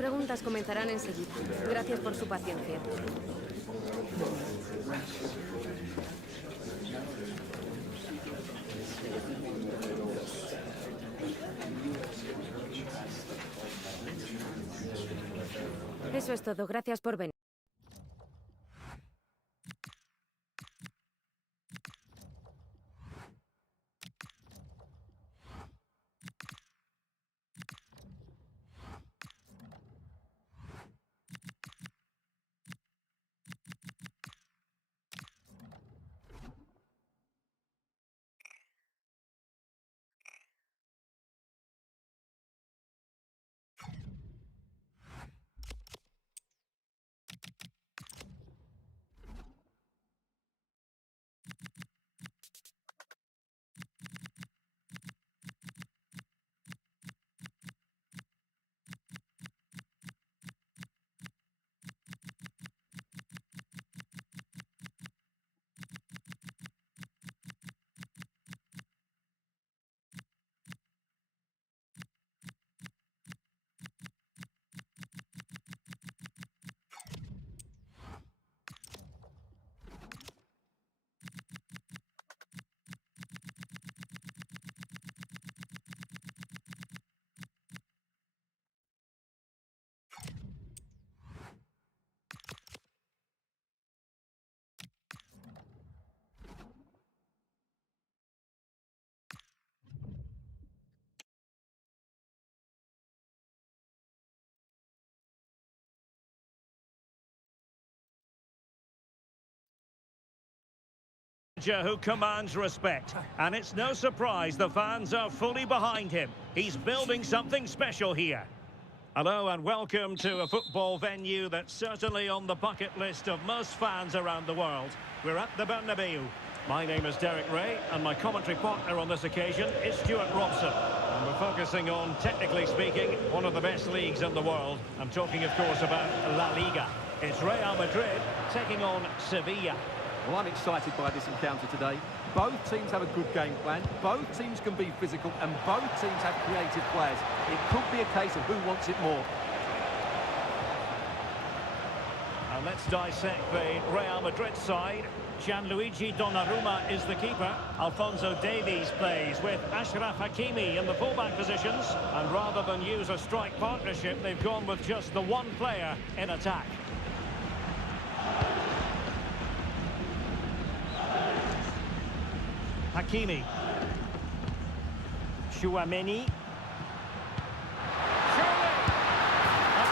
preguntas comenzarán enseguida. Gracias por su paciencia. Eso es todo. Gracias por venir. Who commands respect, and it's no surprise the fans are fully behind him. He's building something special here. Hello and welcome to a football venue that's certainly on the bucket list of most fans around the world. We're at the Bernabeu. My name is Derek Ray, and my commentary partner on this occasion is Stuart Robson. And we're focusing on, technically speaking, one of the best leagues in the world. I'm talking, of course, about La Liga. It's Real Madrid taking on Sevilla. Well, I'm excited by this encounter today. Both teams have a good game plan, both teams can be physical, and both teams have creative players. It could be a case of who wants it more. And let's dissect the Real Madrid side. Gianluigi Donnarumma is the keeper. Alphonso Davies plays with Achraf Hakimi in the fullback positions. And rather than use a strike partnership, they've gone with just the one player in attack. Hakimi. Chouameni. A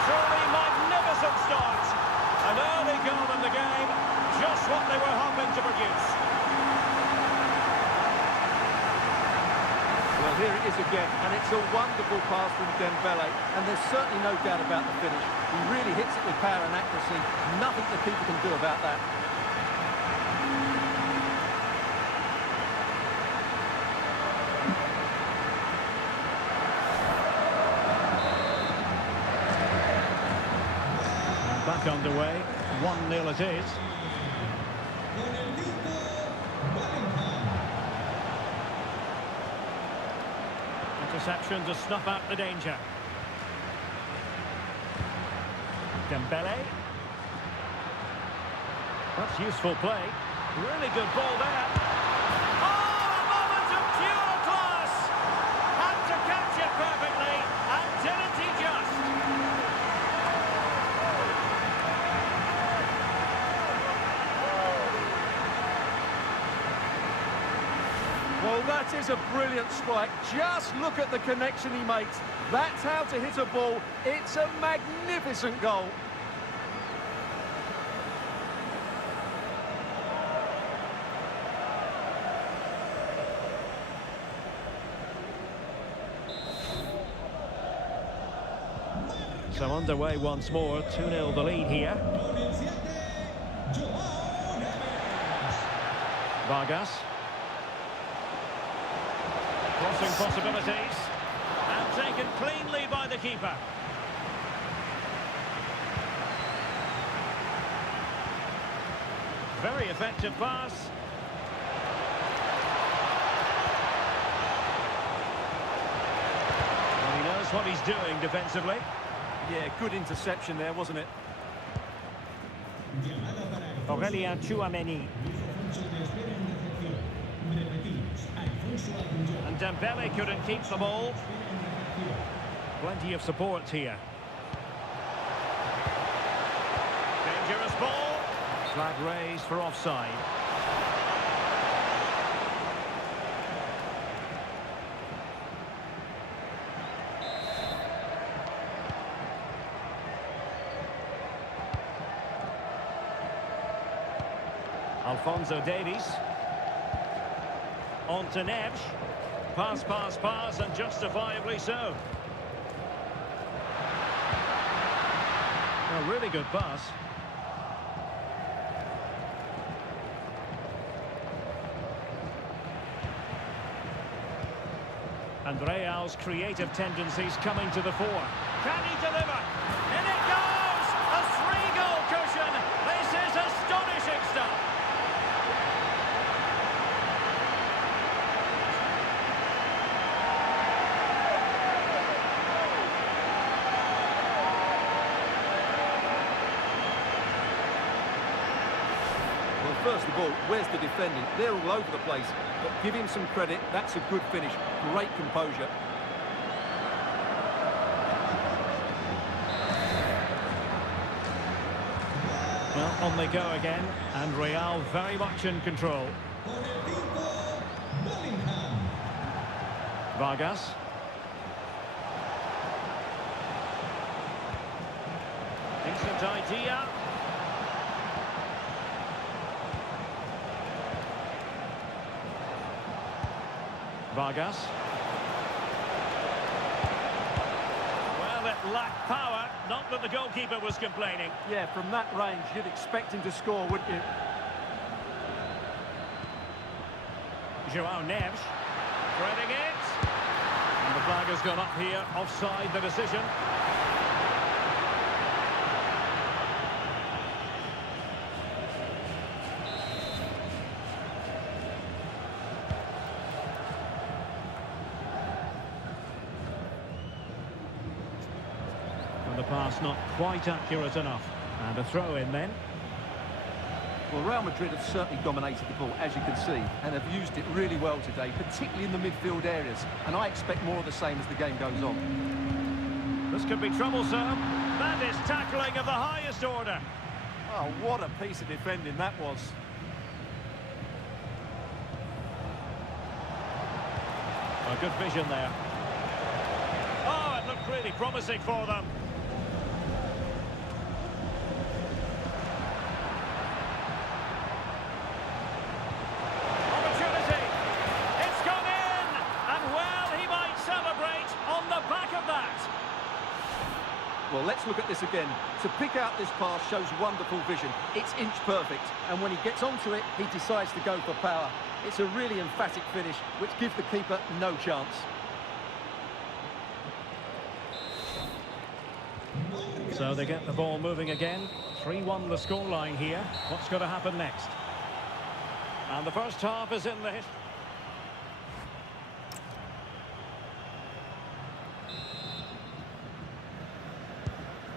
truly magnificent start. An early goal in the game, just what they were hoping to produce. Well, here it is again, and it's a wonderful pass from Dembele, and there's certainly no doubt about the finish. He really hits it with power and accuracy. Nothing the keeper can do about that. Back underway, 1-0 it is. Interception to snuff out the danger. Dembele. That's useful play. Really good ball there. Oh, a moment of pure class! Had to catch it perfectly, and didn't he just? Well, that is a brilliant strike. Just look at the connection he makes. That's how to hit a ball. It's a magnificent goal. So underway once more, 2-0 the lead here. Vargas. Crossing possibilities. And taken cleanly by the keeper. Very effective pass. Well, he knows what he's doing defensively. Yeah, good interception there, wasn't it? Aurelian Tchouameni. And Dembele couldn't keep the ball. Plenty of support here. Dangerous ball. Flag raised for offside. Alphonso Davies. On to Neves. Pass, pass, pass, and justifiably so. A really good pass. And Real's creative tendencies coming to the fore. Can he deliver? In it goes! A 3-goal cushion! This is astonishing stuff! Well, first of all, where's the defending? They're all over the place. But give him some credit. That's a good finish. Great composure. Well, on they go again, and Real very much in control. Vargas. Decent idea. Vargas. Well, it lacked power, not that the goalkeeper was complaining. Yeah, from that range, you'd expect him to score, wouldn't you? João Neves. Threading it. And the flag has gone up here, offside the decision. The pass not quite accurate enough. And a throw in then. Well, Real Madrid have certainly dominated the ball, as you can see, and have used it really well today, particularly in the midfield areas. And I expect more of the same as the game goes on. This could be troublesome. That is tackling of the highest order. Oh, what a piece of defending that was. A good vision there. Oh, it looked really promising for them. Well, let's look at this again. To pick out this pass shows wonderful vision. It's inch perfect, and when he gets onto it, he decides to go for power. It's a really emphatic finish, which gives the keeper no chance. So they get the ball moving again. 3-1 the scoreline here. What's going to happen next? And the first half is in the history.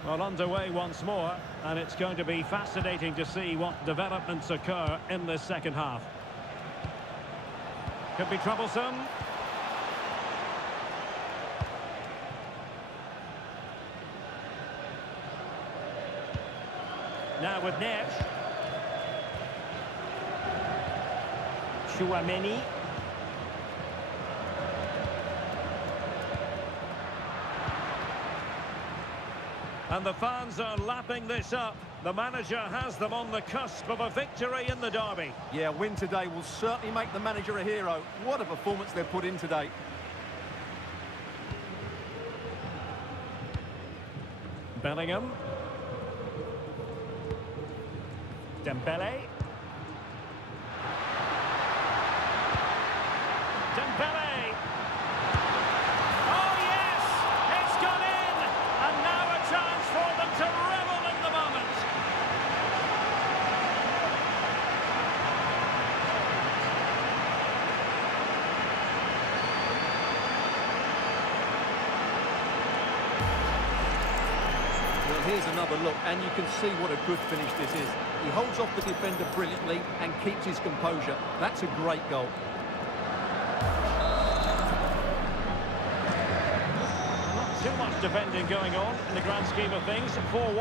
Well, underway once more, and it's going to be fascinating to see what developments occur in this second half. Could be troublesome. Now with Neves. Tchouameni. And the fans are lapping this up. The manager has them on the cusp of a victory in the derby. Yeah, a win today will certainly make the manager a hero. What a performance they've put in today. Bellingham. Dembele. Dembele. Oh, yes! It's gone in! And now a chance for them to revel in the moment. here's another look, and you can see what a good finish this is. He holds off the defender brilliantly and keeps his composure. That's a great goal. Not too much defending going on in the grand scheme of things. 4-1.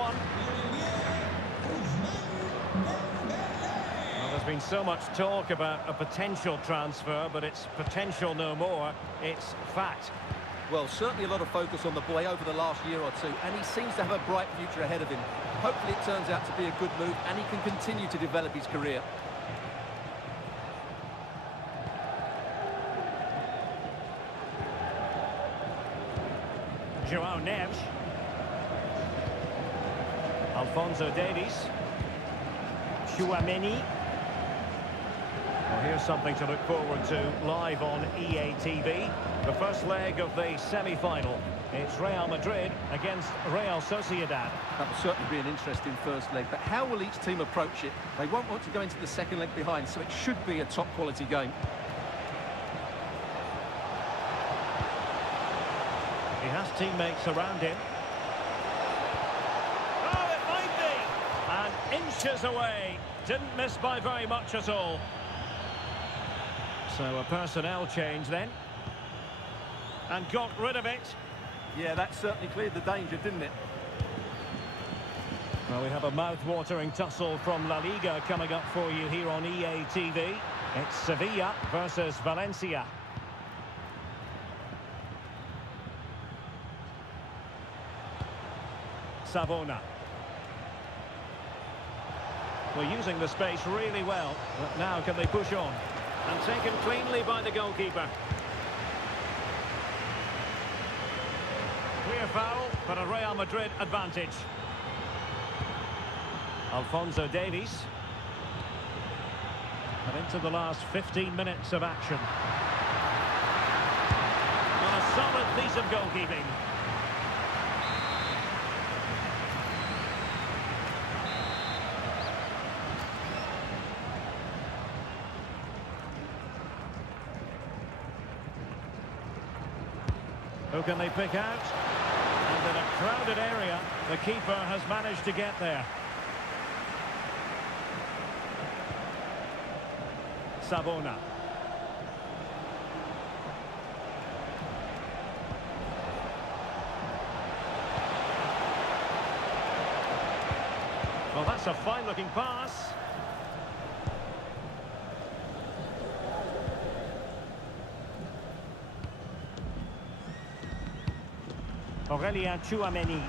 Well, there's been so much talk about a potential transfer, but it's potential no more. It's fact. Well, certainly a lot of focus on the boy over the last year or two, and he seems to have a bright future ahead of him. Hopefully it turns out to be a good move, and he can continue to develop his career. João Neves. Alphonso Davies. Tchouaméni. Well, here's something to look forward to live on EA TV. The first leg of the semi-final. It's Real Madrid against Real Sociedad. That will certainly be an interesting first leg, but how will each team approach it? They won't want to go into the second leg behind, so it should be a top-quality game. He has teammates around him. Oh, it might be! And inches away. Didn't miss by very much at all. So a personnel change then. And got rid of it. Yeah, that certainly cleared the danger, didn't it? Well, we have a mouth-watering tussle from La Liga coming up for you here on EA TV. It's Sevilla versus Valencia. Savona. We're using the space really well, but now can they push on? And taken cleanly by the goalkeeper. Clear foul, but a Real Madrid advantage. Alphonso Davies. And into the last 15 minutes of action. On a solid piece of goalkeeping. Who can they pick out? And in a crowded area, the keeper has managed to get there. Savona. Well, that's a fine-looking pass. Aurélien Tchouaméni.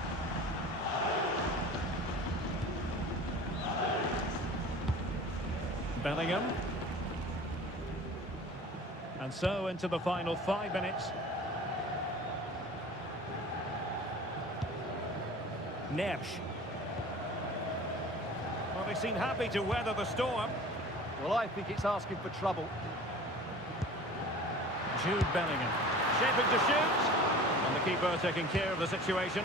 Bellingham. And so into the final 5 minutes. Neves. Well, they seem happy to weather the storm. Well, I think it's asking for trouble. Jude Bellingham. Shaping to shoot. And the keeper taking care of the situation.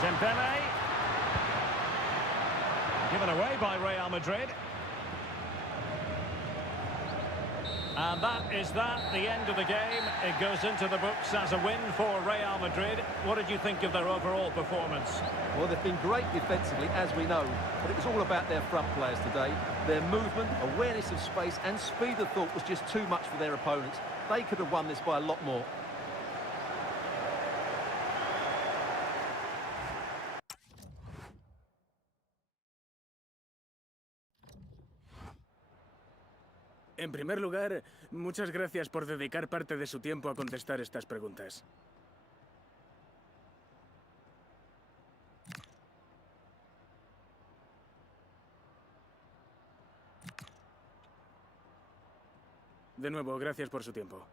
Dembele. Given away by Real Madrid. And that is the end of the game. It goes into the books as a win for Real Madrid. What did you think of their overall performance? Well, they've been great defensively, as we know, but it was all about their front players today. Their movement, awareness of space and speed of thought was just too much for their opponents. They could have won this by a lot more. En primer lugar, muchas gracias por dedicar parte de su tiempo a contestar estas preguntas. De nuevo, gracias por su tiempo.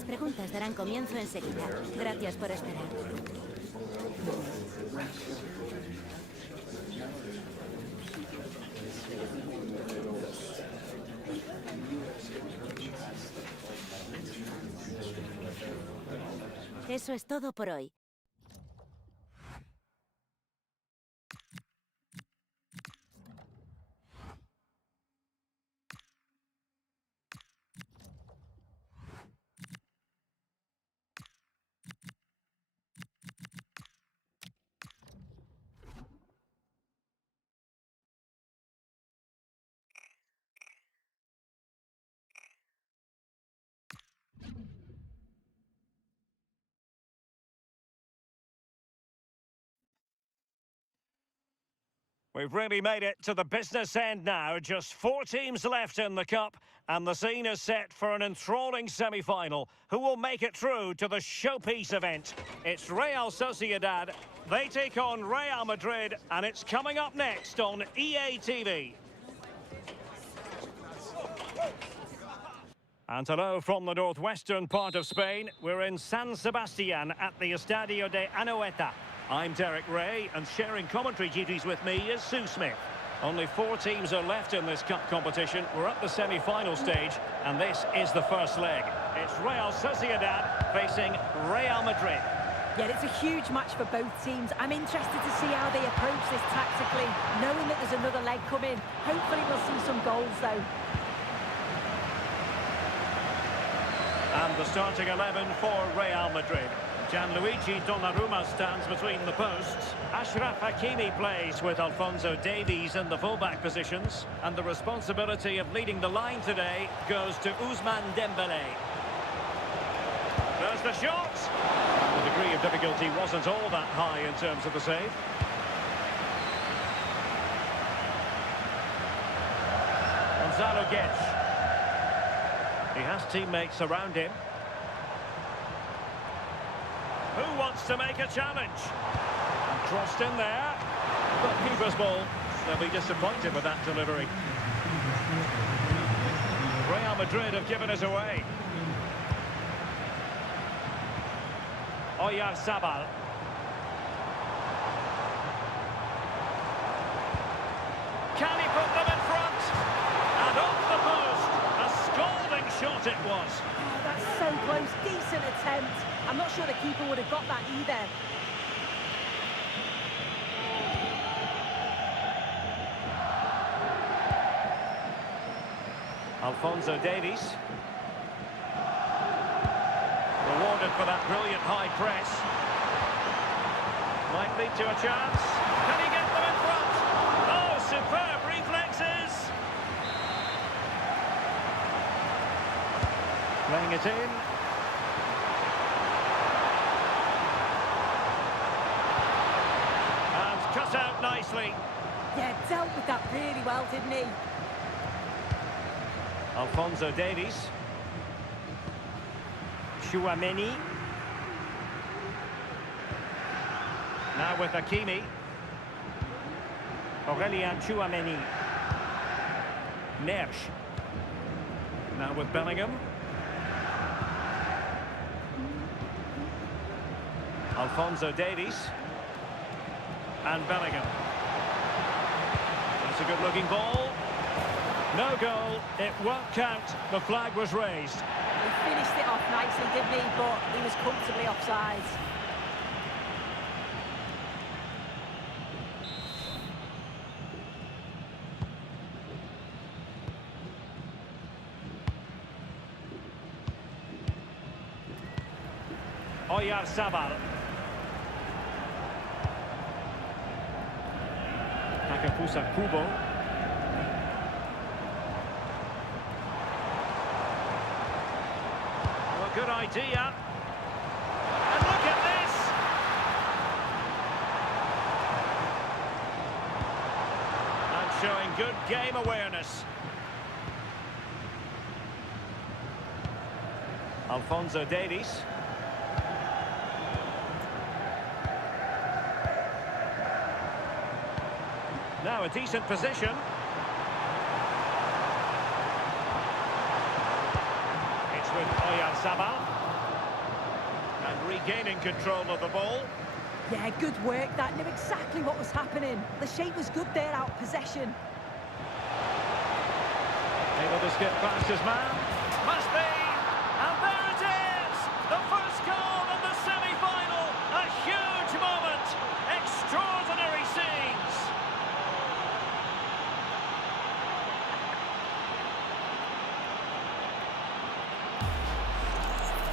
Las preguntas darán comienzo enseguida. Gracias por esperar. Eso es todo por hoy. We've really made it to the business end now. Just 4 teams left in the Cup, and the scene is set for an enthralling semi-final. Who will make it through to the showpiece event? It's Real Sociedad. They take on Real Madrid, and it's coming up next on EA TV. And hello from the northwestern part of Spain. We're in San Sebastian at the Estadio de Anoeta. I'm Derek Ray, and sharing commentary duties with me is Sue Smith. Only 4 teams are left in this cup competition. We're at the semi-final stage, and this is the first leg. It's Real Sociedad facing Real Madrid. Yeah, it's a huge match for both teams. I'm interested to see how they approach this tactically, knowing that there's another leg coming. Hopefully we'll see some goals, though. And the starting 11 for Real Madrid. Gianluigi Donnarumma stands between the posts. Achraf Hakimi plays with Alphonso Davies in the fullback positions. And the responsibility of leading the line today goes to Ousmane Dembélé. There's the shot! The degree of difficulty wasn't all that high in terms of the save. Gonzalo Guedes. He has teammates around him. Who wants to make a challenge? Crossed in there. But keeper's ball. They'll be disappointed with that delivery. Real Madrid have given it away. Oyarzabal. Can he put them in front? And off the post. A scalding shot it was. Oh, that's so close. Decent attempt. I'm not sure the keeper would have got that either. Alphonso Davies. Rewarded for that brilliant high press. Might lead to a chance. Can he get them in front? Oh, superb reflexes! Playing it in. And cut out nicely. Yeah, dealt with that really well, didn't he? Alphonso Davies. Chouameni. Now with Hakimi. Aurélien Chouameni. Nersch. Now with Bellingham. Alphonso Davies. And Bellingham. That's a good-looking ball. No goal. It won't count. The flag was raised. He finished it off nicely, didn't he? But he was comfortably offside. Oyarzabal. Takefusa Kubo. Well, good idea. And look at this! And showing good game awareness. Alphonso Davies. Now a decent position. It's with Oyarzabal. regaining control of the ball. Yeah, good work. That knew exactly what was happening. The shape was good there, out of possession. Able to skip past his man. Must be! And there it is! The first goal in the semi-final! A huge moment! Extraordinary scenes!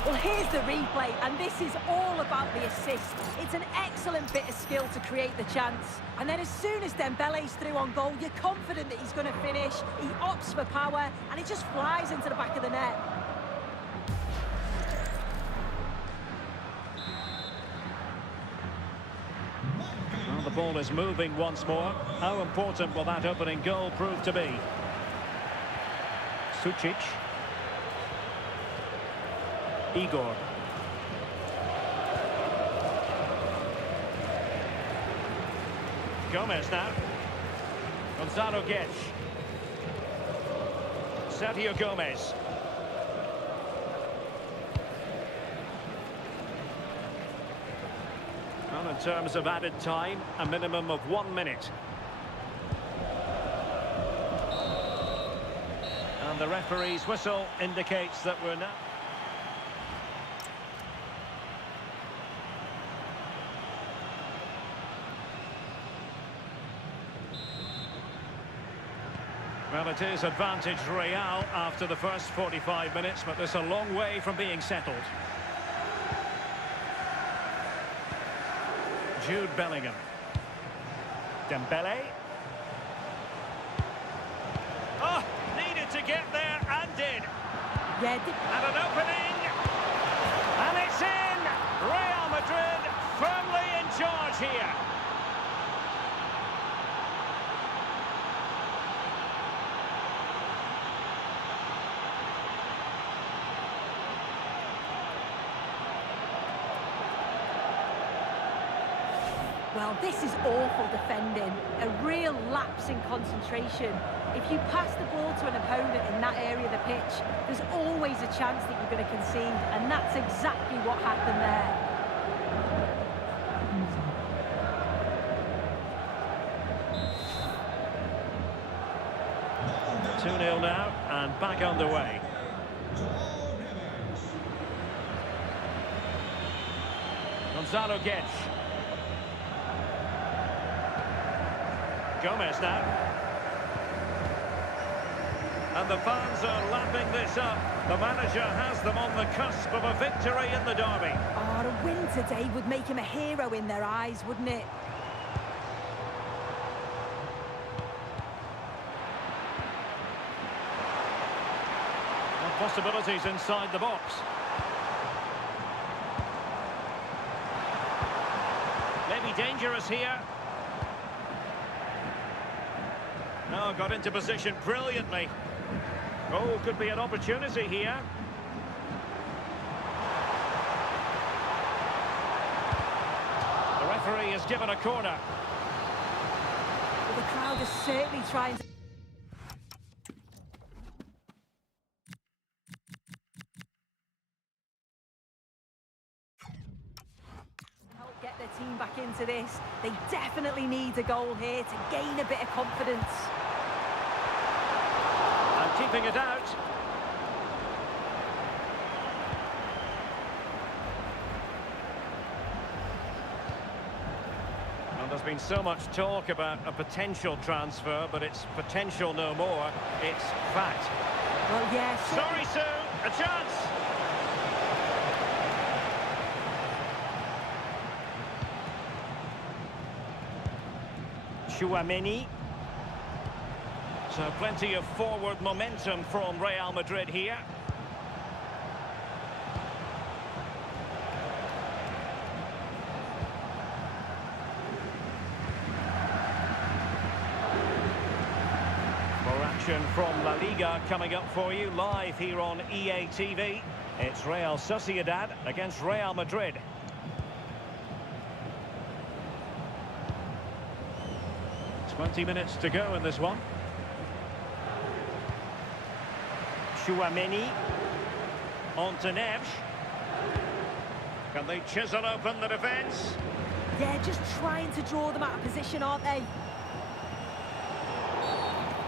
Well, here's the replay, and this is all about the assist. It's an excellent bit of skill to create the chance. And then as soon as Dembele's through on goal, you're confident that he's going to finish. He opts for power, and it just flies into the back of the net. Well, the ball is moving once more. How important will that opening goal prove to be? Sucic. Igor. Gomez now. Gonzalo Guedes. Sergio Gomez. Well, in terms of added time, a minimum of 1 minute. And the referee's whistle indicates that we're now... Well, it is advantage Real after the first 45 minutes, but there's a long way from being settled. Jude Bellingham. Dembele. Oh, needed to get there and did. Yeah, And an opening. And it's in. Real Madrid firmly in charge here. Well, this is awful defending, a real lapse in concentration. If you pass the ball to an opponent in that area of the pitch, there's always a chance that you're going to concede, and that's exactly what happened there. 2-0 now, and back underway. Gonzalo Guedes. Gomez now. And the fans are lapping this up. The manager has them on the cusp of a victory in the derby. Oh, a win today would make him a hero in their eyes, wouldn't it? And possibilities inside the box. Maybe dangerous here. No, got into position brilliantly. Oh, could be an opportunity here. The referee has given a corner. Well, the crowd is certainly trying to... help get their team back into this. They definitely need a goal here to gain a bit of confidence. Keeping it out. Well, there's been so much talk about a potential transfer, but it's potential no more. It's fact. Well, yes. Sorry, Sue. A chance. Tchouaméni. So plenty of forward momentum from Real Madrid here. More action from La Liga coming up for you live here on EA TV. It's Real Sociedad against Real Madrid. "20 minutes to go in this one. Tchouaméni. On to Neves. Can they chisel open the defence? Yeah, just trying to draw them out of position, aren't they?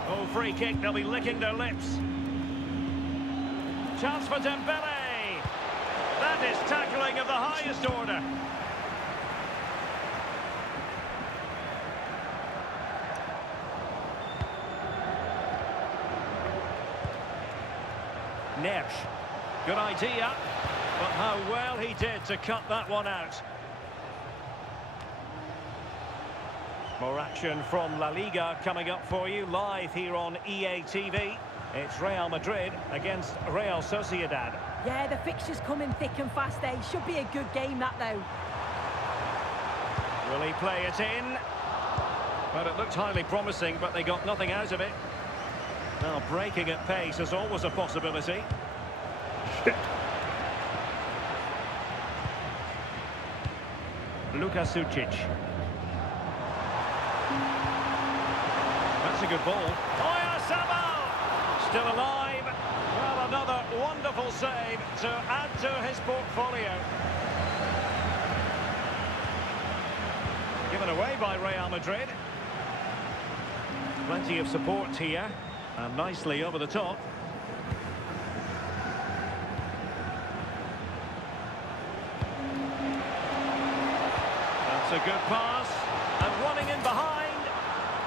Oh, free kick, they'll be licking their lips. Chance for Dembele. That is tackling of the highest order. Nersch. Good idea, but how well he did to cut that one out. More action from La Liga coming up for you live here on EA TV. It's Real Madrid against Real Sociedad. Yeah, the fixtures coming thick and fast, eh? Should be a good game, that, though. Will he play it in? Well, it looked highly promising, but they got nothing out of it. Now, breaking at pace is always a possibility. Luka Sucic. That's a good ball. Oyarzabal! Still alive. Well, another wonderful save to add to his portfolio. Given away by Real Madrid. Plenty of support here. And nicely over the top. That's a good pass. And running in behind.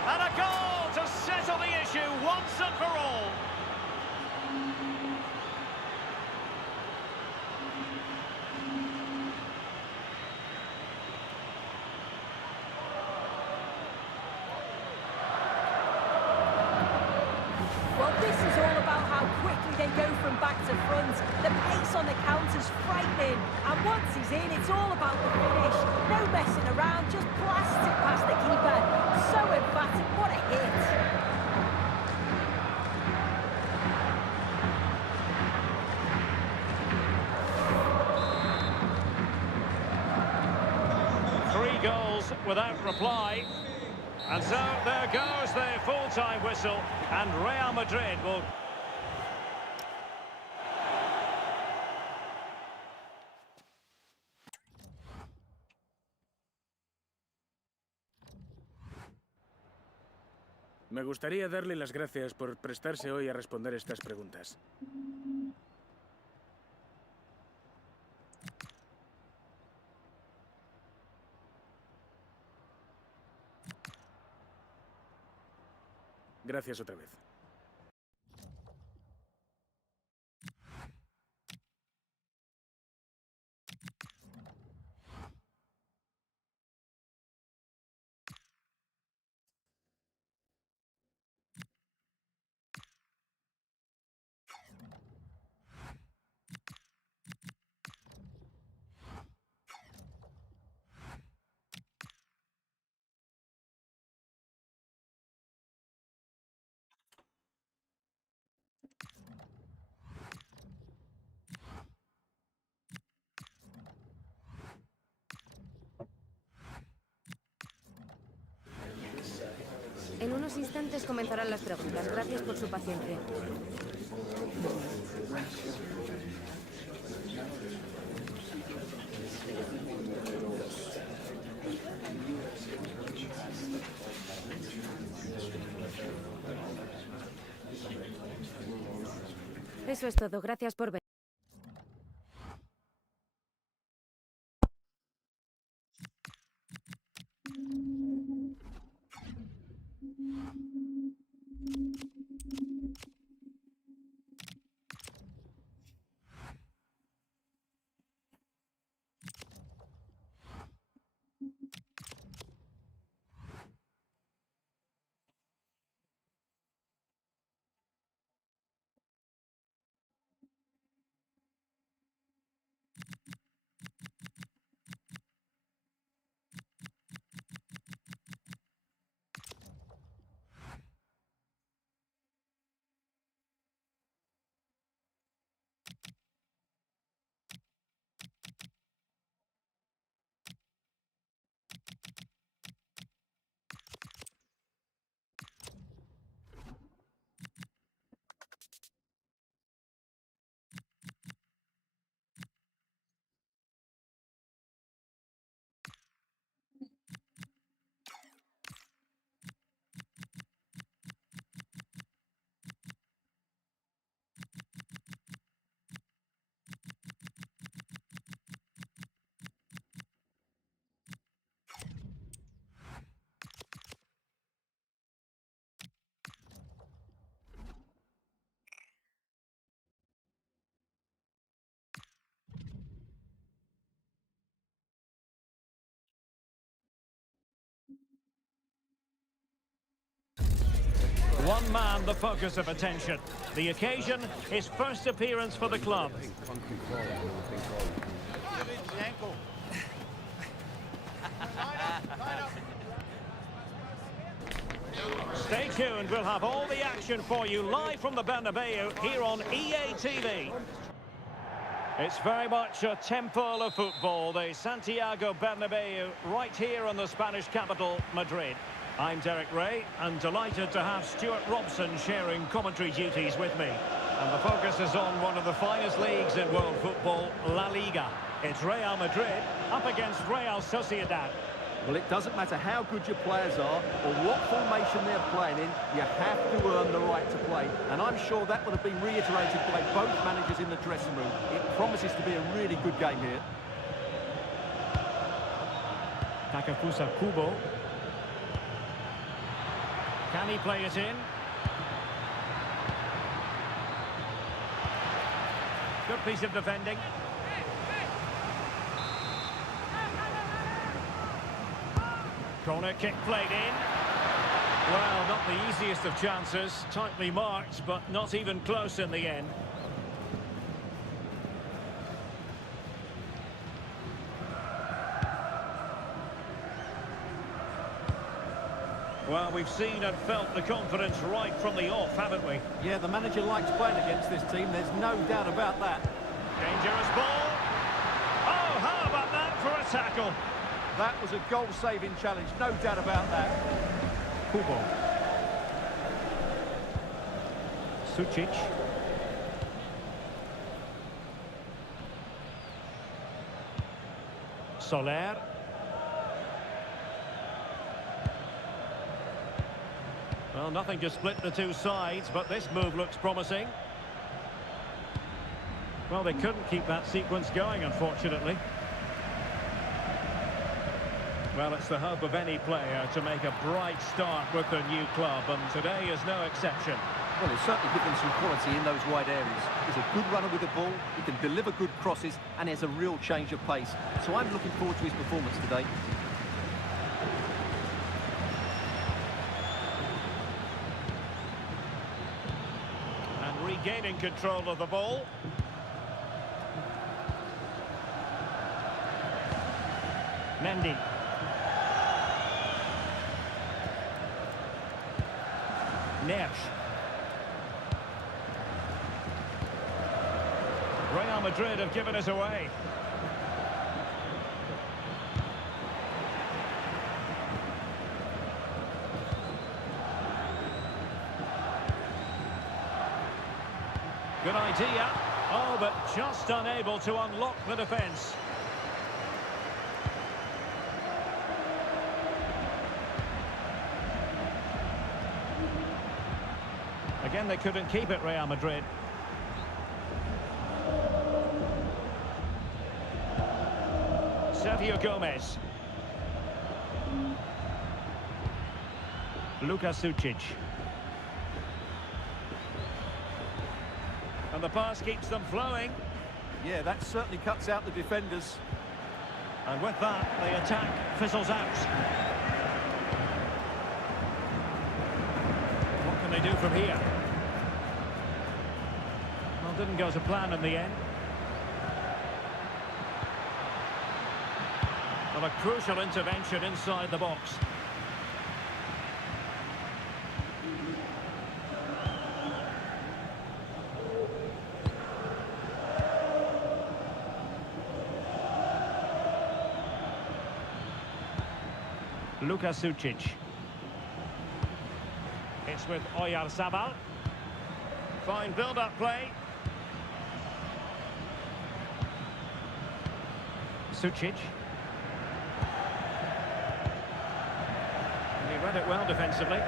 And a goal to settle the issue once and for all. Well, this is all about how quickly they go from back to front. The pace on the counter's frightening. And once he's in, it's all about the finish. No messing around, just blasts it past the keeper. So emphatic, what a hit. Three goals without reply. And so there goes the full-time whistle, and Real Madrid will... Me gustaría darle las gracias por prestarse hoy a responder estas preguntas. Gracias otra vez. En unos instantes comenzarán las preguntas. Gracias por su paciencia. Eso es todo. Gracias por ver. one man the focus of attention. The occasion, his first appearance for the club. Stay tuned, we'll have all the action for you live from the Bernabeu here on EA TV. It's very much a temple of football, the Santiago Bernabeu, right here in the Spanish capital, Madrid. I'm Derek Ray, and delighted to have Stuart Robson sharing commentary duties with me. And the focus is on one of the finest leagues in world football, La Liga. It's Real Madrid up against Real Sociedad. Well, it doesn't matter how good your players are or what formation they're playing in, you have to earn the right to play. And I'm sure that would have been reiterated by both managers in the dressing room. It promises to be a really good game here. Takafusa Kubo. Can he play it in? Good piece of defending. Corner kick played in. Well, not the easiest of chances. Tightly marked, but not even close in the end. Well, we've seen and felt the confidence right from the off, haven't we? Yeah, the manager likes playing against this team, there's no doubt about that. Dangerous ball. Oh, how about that for a tackle? That was a goal-saving challenge, no doubt about that. Kubo. Sucic. Soler. Well, nothing to split the two sides, but this move looks promising. Well, they couldn't keep that sequence going, unfortunately. Well, it's the hope of any player to make a bright start with their new club, and today is no exception. Well, he's certainly given some quality in those wide areas. He's a good runner with the ball, he can deliver good crosses, and he has a real change of pace. So I'm looking forward to his performance today. And regaining control of the ball. Mendy. Neres. Real Madrid have given us away. Good idea. Oh, but just unable to unlock the defence. Again, they couldn't keep it, Real Madrid. Sergio Gomez. Sucic. And the pass keeps them flowing. Yeah, that certainly cuts out the defenders. And with that, the attack fizzles out. What can they do from here? Well, didn't go to plan in the end. Well, a crucial intervention inside the box. Sucic. It's with Oyarzabal. Fine build-up play. Sucic. And he read it well defensively.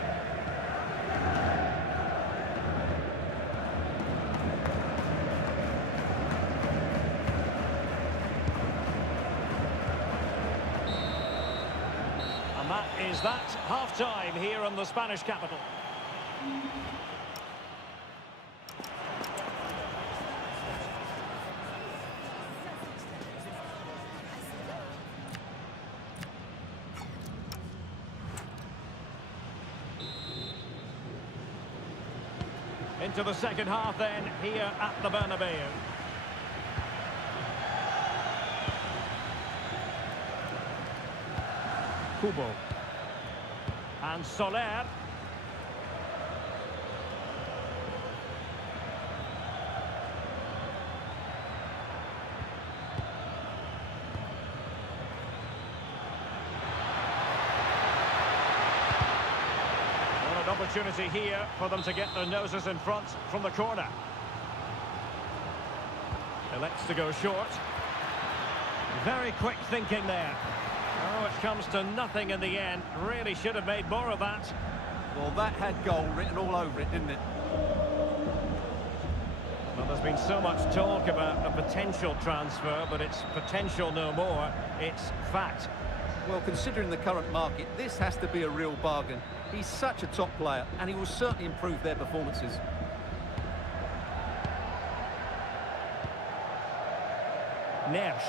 And that is that half-time here in the Spanish capital. Into the second half then, here at the Bernabeu. Kubo. And Soler. What an opportunity here for them to get their noses in front from the corner. Elects to go short. Very quick thinking there. Oh, it comes to nothing in the end. Really should have made more of that. Well, that had goal written all over it, didn't it? Well, there's been so much talk about a potential transfer, but it's potential no more. It's fact. Well, considering the current market, this has to be a real bargain. He's such a top player, and he will certainly improve their performances. Nesh.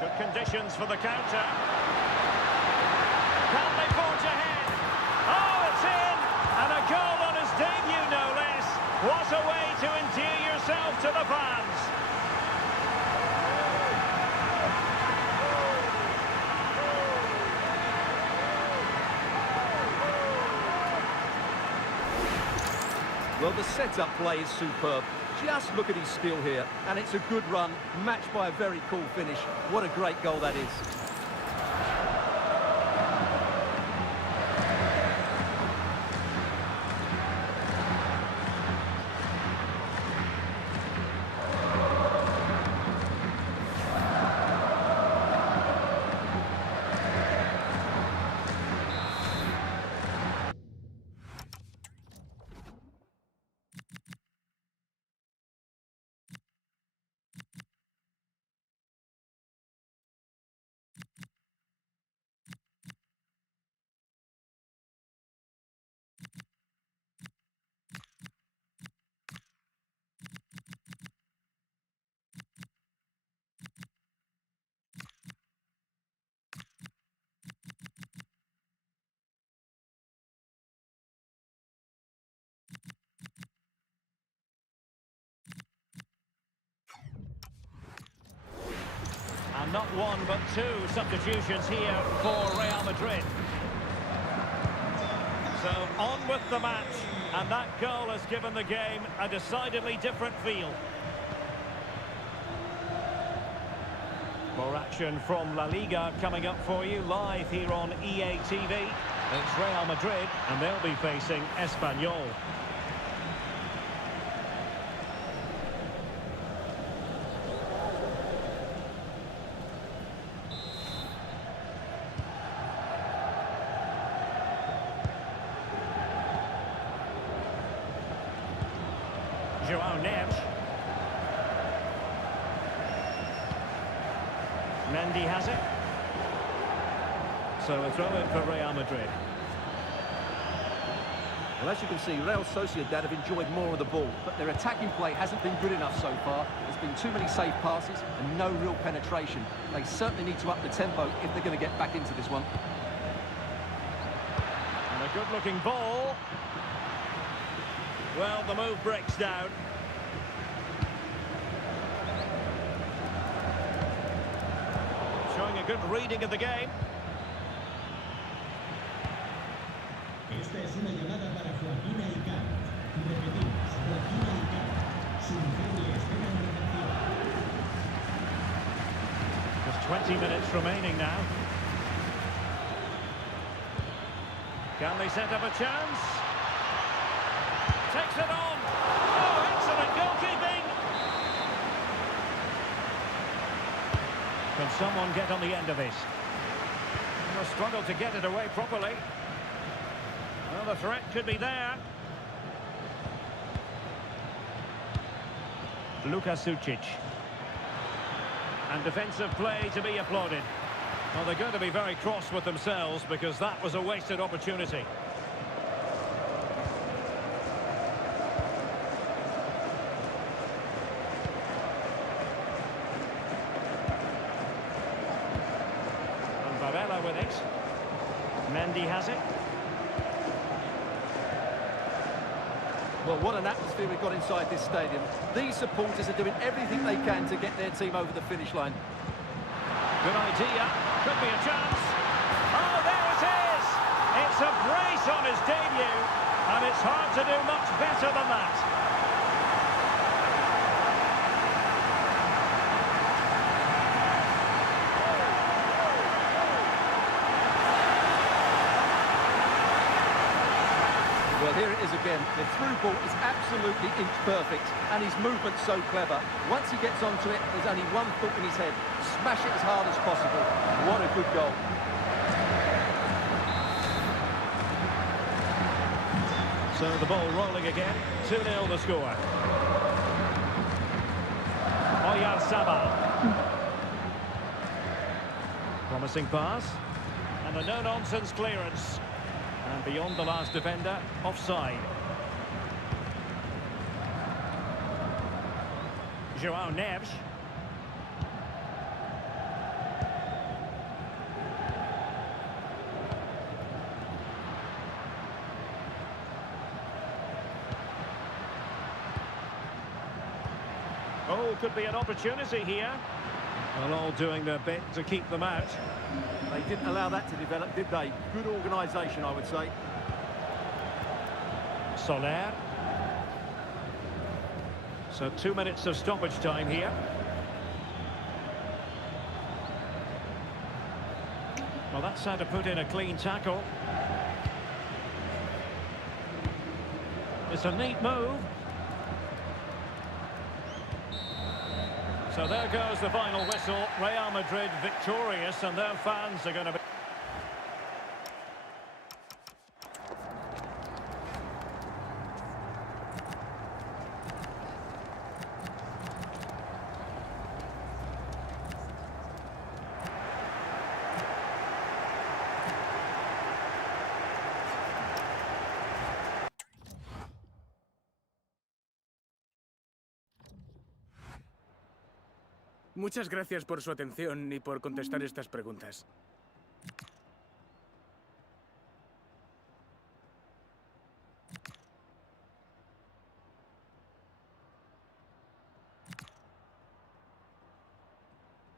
Good conditions for the counter. Can they forge ahead? Oh, it's in! And a goal on his debut, no less. What a way to endear yourself to the fans. Well, the setup play is superb. Just look at his skill here, and it's a good run, matched by a very cool finish. What a great goal that is. And not one, but two substitutions here for Real Madrid. So on with the match, and that goal has given the game a decidedly different feel. More action from La Liga coming up for you live here on EA TV. It's Real Madrid, and they'll be facing Espanyol. João Neves. Mendy has it. So a throw in for Real Madrid. Well, as you can see, Real Sociedad have enjoyed more of the ball, but their attacking play hasn't been good enough so far. There's been too many safe passes and no real penetration. They certainly need to up the tempo if they're going to get back into this one. And a good-looking ball. Well, the move breaks down. Showing a good reading of the game. Esta es una llamada para Joaquina y Carlos. Repetimos, Joaquina y Carlos. Su mujer le espera en recepción. Just 20 minutes remaining now. Can they set up a chance? Takes it on. Oh, excellent goalkeeping. Can someone get on the end of this? They'll struggle to get it away properly. Well, the threat could be there. Luka Sucic. And defensive play to be applauded. Well, they're going to be very cross with themselves because that was a wasted opportunity. And Varela with it. Mendy has it. Well, what an atmosphere we've got inside this stadium. These supporters are doing everything they can to get their team over the finish line. Good idea. Could be a chance. Oh, there it is! It's a brace on his debut, and it's hard to do much better than that. Well, here it is again. The through ball is absolutely inch perfect, and his movement's so clever. Once he gets onto it, there's only one thought in his head: smash it as hard as possible. What a good goal. So the ball rolling again. 2-0 the score. Oyarzabal. Promising pass. And a no-nonsense clearance. And beyond the last defender, offside. João Neves. Oh, could be an opportunity here. Well, all doing their bit to keep them out. They didn't allow that to develop, did they? Good organisation, I would say. Soler. So 2 minutes of stoppage time here. Well, that's how to put in a clean tackle. It's a neat move. So there goes the final whistle. Real Madrid victorious, and their fans are going to be... Muchas gracias por su atención y por contestar estas preguntas.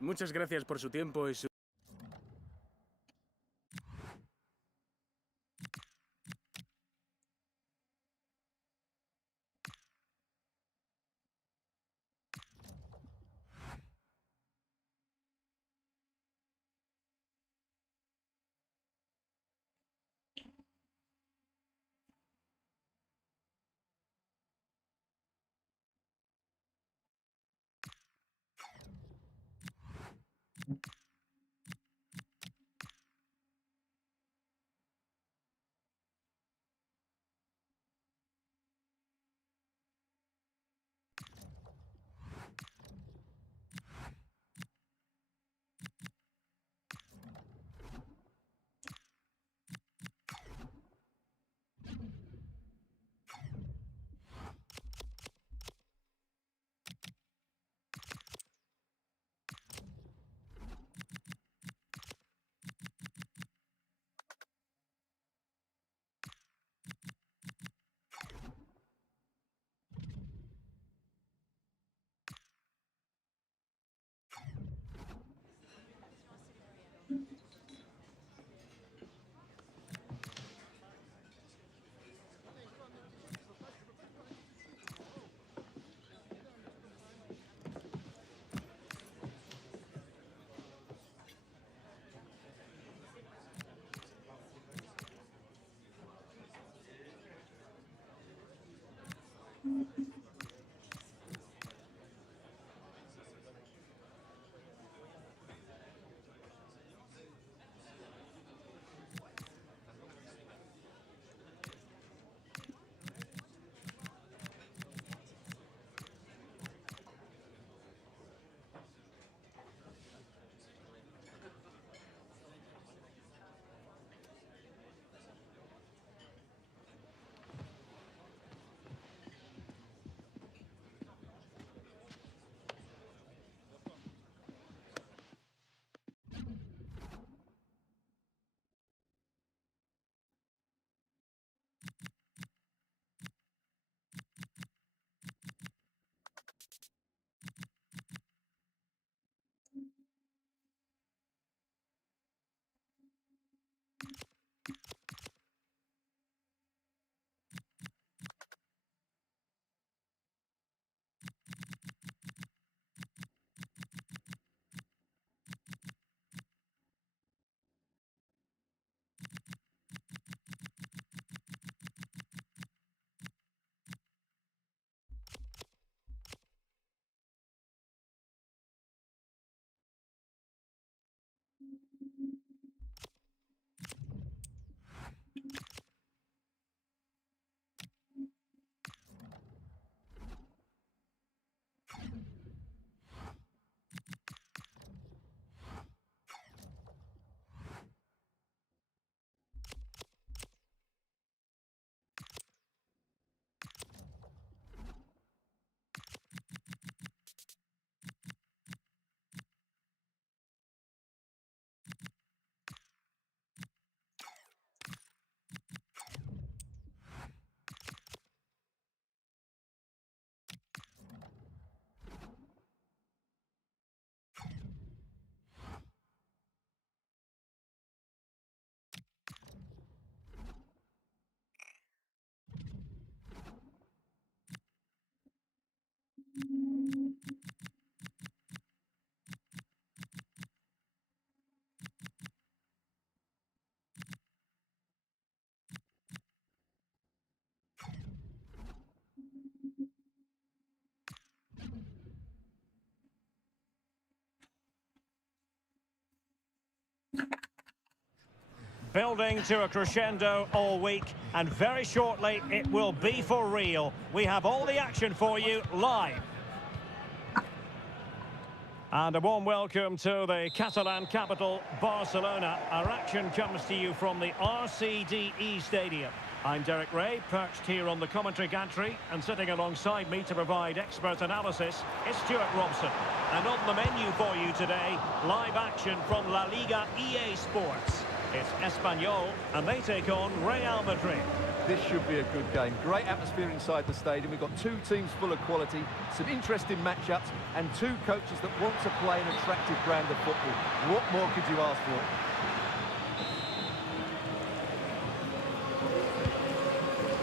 Muchas gracias por su tiempo y su... Building to a crescendo all week, and very shortly it will be for real. We have all the action for you live. And a warm welcome to the Catalan capital, Barcelona. Our action comes to you from the RCDE Stadium. I'm Derek Ray, perched here on the commentary gantry, and sitting alongside me to provide expert analysis is Stuart Robson. And on the menu for you today, live action from La Liga EA Sports. It's Espanyol, and they take on Real Madrid. This should be a good game. Great atmosphere inside the stadium. We've got two teams full of quality, some interesting matchups, and two coaches that want to play an attractive brand of football. What more could you ask for?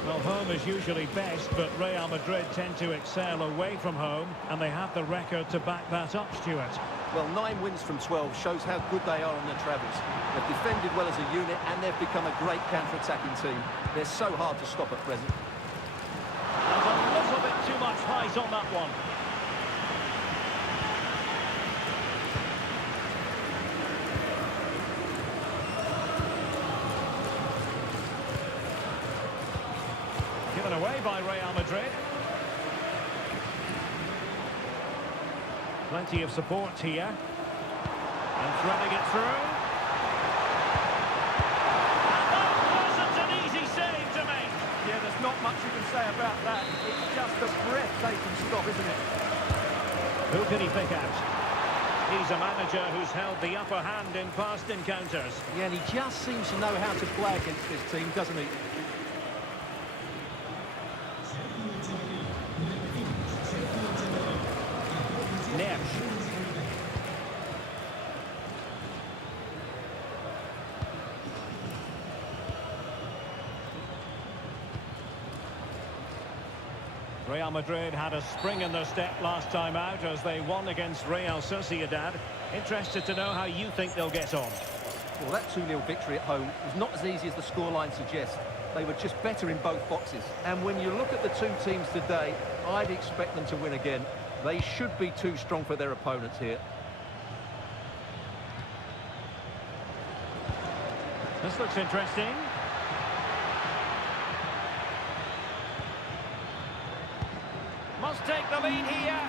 Well, home is usually best, but Real Madrid tend to excel away from home, and they have the record to back that up, Stuart. Well, 9 wins from 12 shows how good they are on the travels. They've defended well as a unit, and they've become a great counter-attacking team. They're so hard to stop at present. There's a little bit too much height on that one. Given away by Real Madrid. Plenty of support here. And threading it through. And that wasn't an easy save to make. Yeah, there's not much you can say about that. It's just a breathtaking stop, isn't it? Who can he pick out? He's a manager who's held the upper hand in past encounters. Yeah, and he just seems to know how to play against this team, doesn't he? Neves. Real Madrid had a spring in their step last time out as they won against Real Sociedad. Interested to know how you think they'll get on. Well, that 2-0 victory at home was not as easy as the scoreline suggests. They were just better in both boxes. And when you look at the two teams today, I'd expect them to win again. They should be too strong for their opponents here. This looks interesting. Must take the lead here.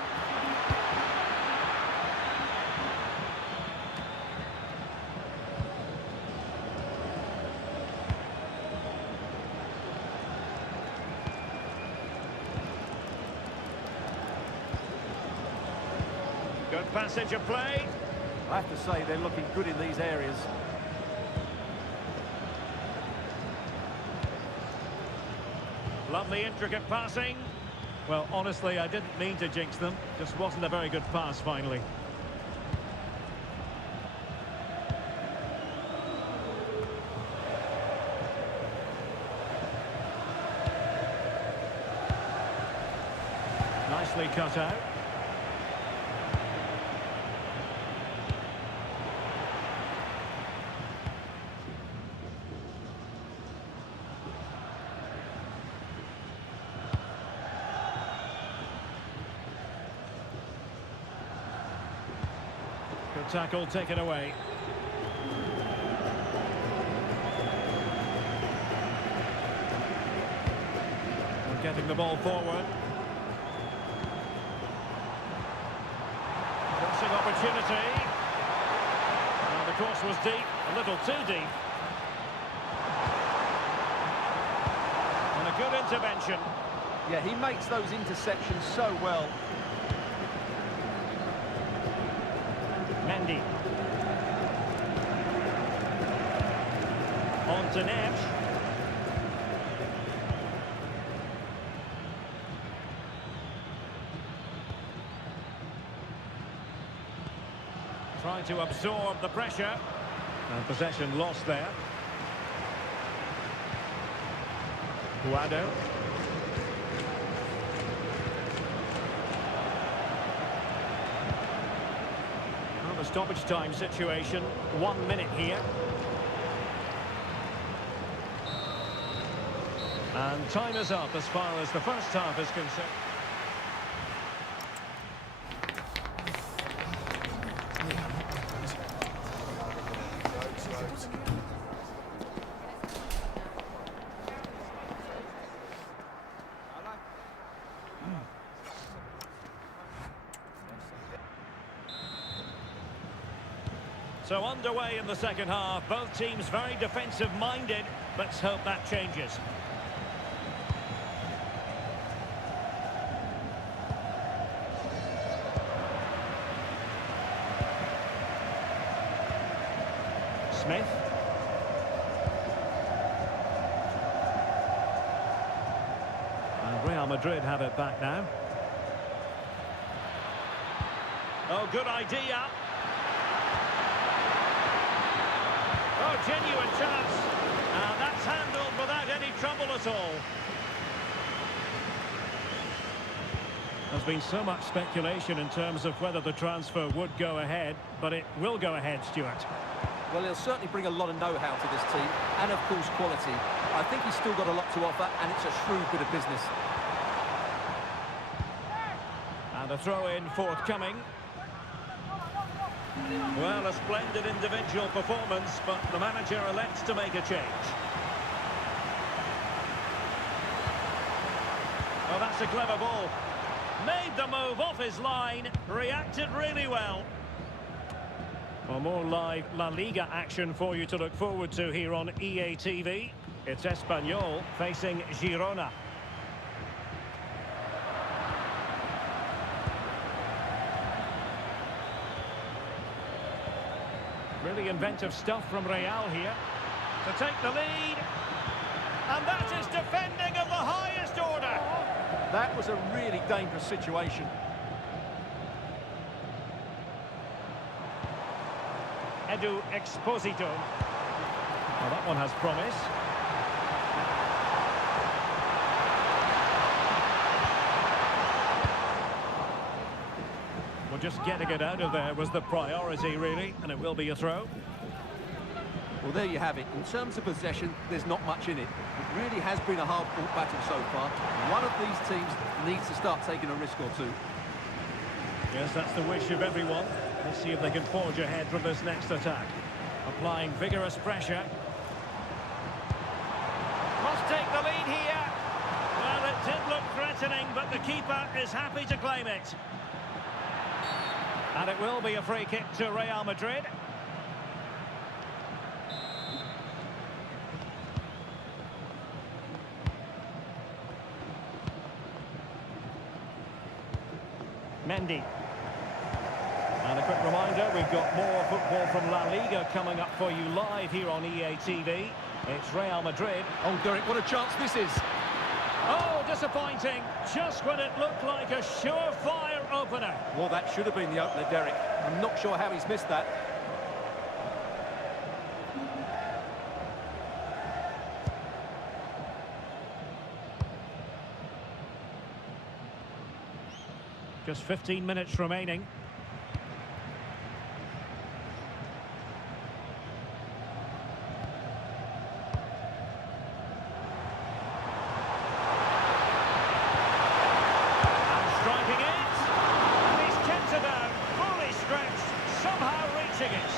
Good passage of play. I have to say they're looking good in these areas. Lovely intricate passing. Well, honestly, I didn't mean to jinx them. Just wasn't a very good pass, finally. Nicely cut out. Good tackle taken away. And getting the ball forward. Crossing opportunity. Well, the cross was deep, a little too deep. And a good intervention. Yeah, he makes those interceptions so well. Mendy. On to Neves. Trying to absorb the pressure. And possession lost there. Quenda. The stoppage time situation, 1 minute here. And time is up as far as the first half is concerned. So underway in the second half, both teams very defensive-minded. Let's hope that changes. Smith. And Real Madrid have it back now. Oh, good idea. Oh, genuine chance. And that's handled without any trouble at all. There's been so much speculation in terms of whether the transfer would go ahead, but it will go ahead, Stuart. Well, he'll certainly bring a lot of know-how to this team, and of course quality. I think he's still got a lot to offer, and it's a shrewd bit of business. And a throw-in forthcoming. Well, a splendid individual performance, but the manager elects to make a change. Oh, that's a clever ball. Made the move off his line, reacted really well. Well, more live La Liga action for you to look forward to here on EA TV. It's Espanyol facing Girona. Really inventive stuff from Real here to take the lead. And that is defending of the highest order. That was a really dangerous situation. Edu Exposito. Well, that one has promise. Well, just getting it out of there was the priority, really, and it will be a throw. Well, there you have it. In terms of possession, there's not much in it. It really has been a hard-fought battle so far. One of these teams needs to start taking a risk or two. Yes, that's the wish of everyone. Let's see if they can forge ahead from this next attack. Applying vigorous pressure. Must take the lead here. Well, it did look threatening, but the keeper is happy to claim it. And it will be a free kick to Real Madrid. Mendy. And a quick reminder, we've got more football from La Liga coming up for you live here on EA TV. It's Real Madrid. Oh, Derek, what a chance this is. Oh, disappointing. Just when it looked like a surefire opener. Well, that should have been the opener, Derek. I'm not sure how he's missed that. Just 15 minutes remaining. And striking it. And he's kept it out, fully stretched, somehow reaching it.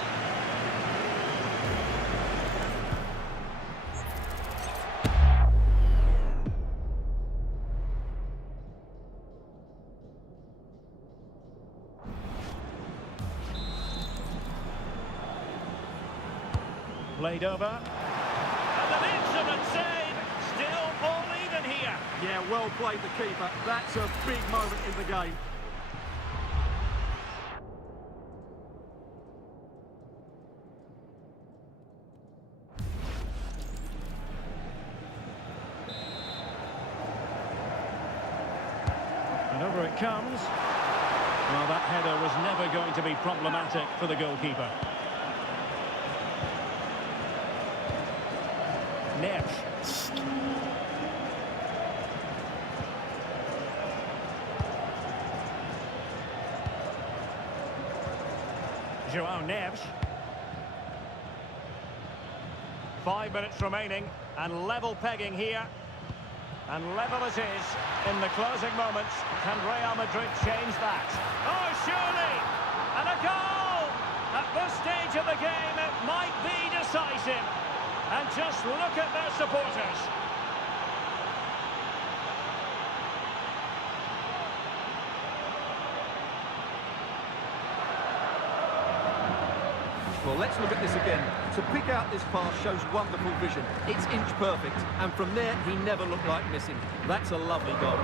Played over. And an excellent save. Still all even here. Yeah, well played, the keeper. That's a big moment in the game. And over it comes. Well, that header was never going to be problematic for the goalkeeper. Neves. João Neves. 5 minutes remaining and level pegging here. And level it is in the closing moments. Can Real Madrid change that? Oh, surely! And a goal! At this stage of the game, it might be decisive. And just look at their supporters. Well, Well, let's look at this again. To pick out this pass shows wonderful vision. It's inch perfect, and from there, he never looked like missing. That's a lovely goal.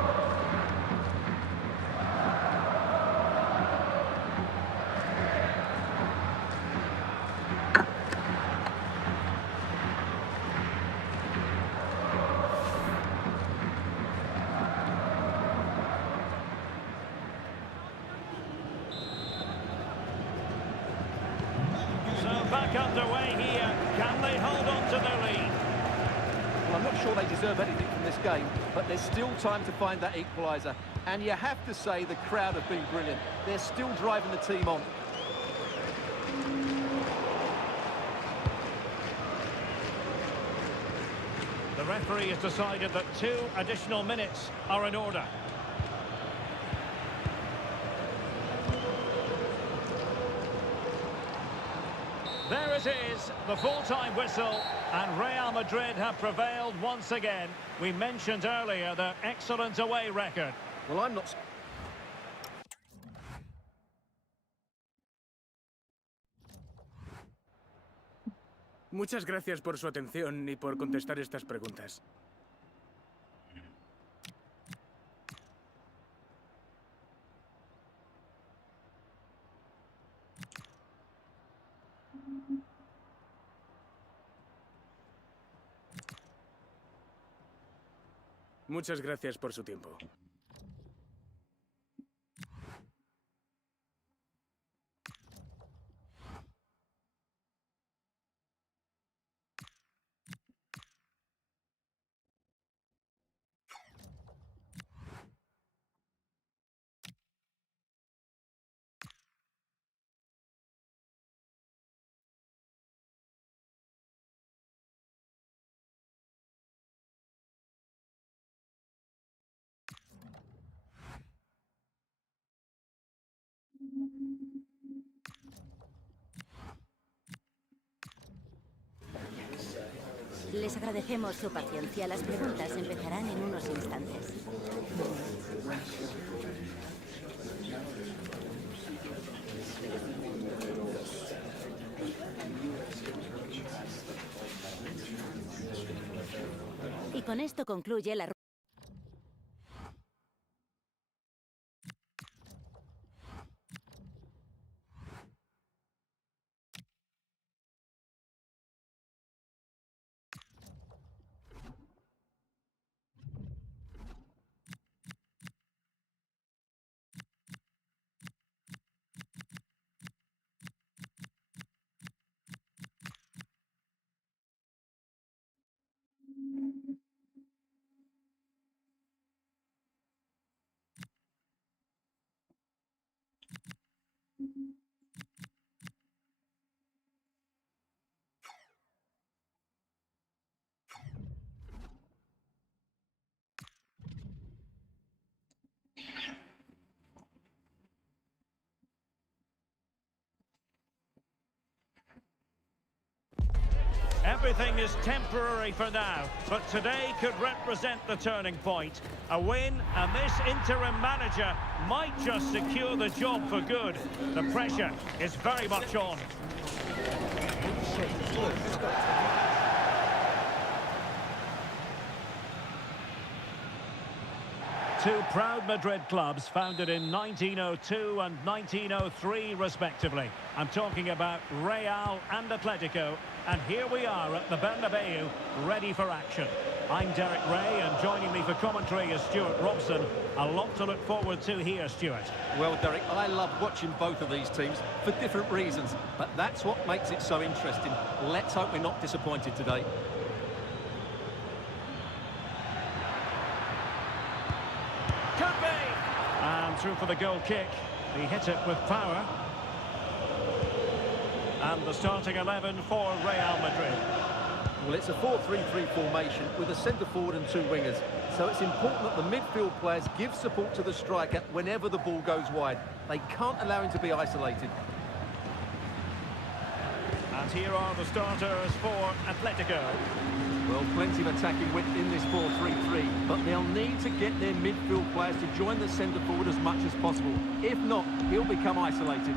Back underway here. Can they hold on to their lead? Well, I'm not sure they deserve anything from this game, but there's still time to find that equaliser. And you have to say the crowd have been brilliant. They're still driving the team on. The referee has decided that 2 additional minutes are in order. There it is, the full-time whistle, and Real Madrid have prevailed once again. We mentioned earlier their excellent away record. Well, I'm not... Muchas gracias por su atención y por contestar estas preguntas. Muchas gracias por su tiempo. Les agradecemos su paciencia. Las preguntas empezarán en unos instantes. Y con esto concluye la... Everything is temporary for now, but today could represent the turning point. A win, and this interim manager might just secure the job for good. The pressure is very much on. Two proud Madrid clubs founded in 1902 and 1903 respectively. I'm talking about Real and Atletico, and here we are at the Bernabeu, ready for action. I'm Derek Ray, and joining me for commentary is Stuart Robson. A lot to look forward to here, Stuart. Well, Derek, I love watching both of these teams for different reasons, but that's what makes it so interesting. Let's hope we're not disappointed today. Could be! And through for the goal kick. He hit it with power. And the starting 11 for Real Madrid. Well, it's a 4-3-3 formation with a centre-forward and 2 wingers. So it's important that the midfield players give support to the striker whenever the ball goes wide. They can't allow him to be isolated. And here are the starters for Atletico. Well, plenty of attacking width in this 4-3-3, but they'll need to get their midfield players to join the centre-forward as much as possible. If not, he'll become isolated.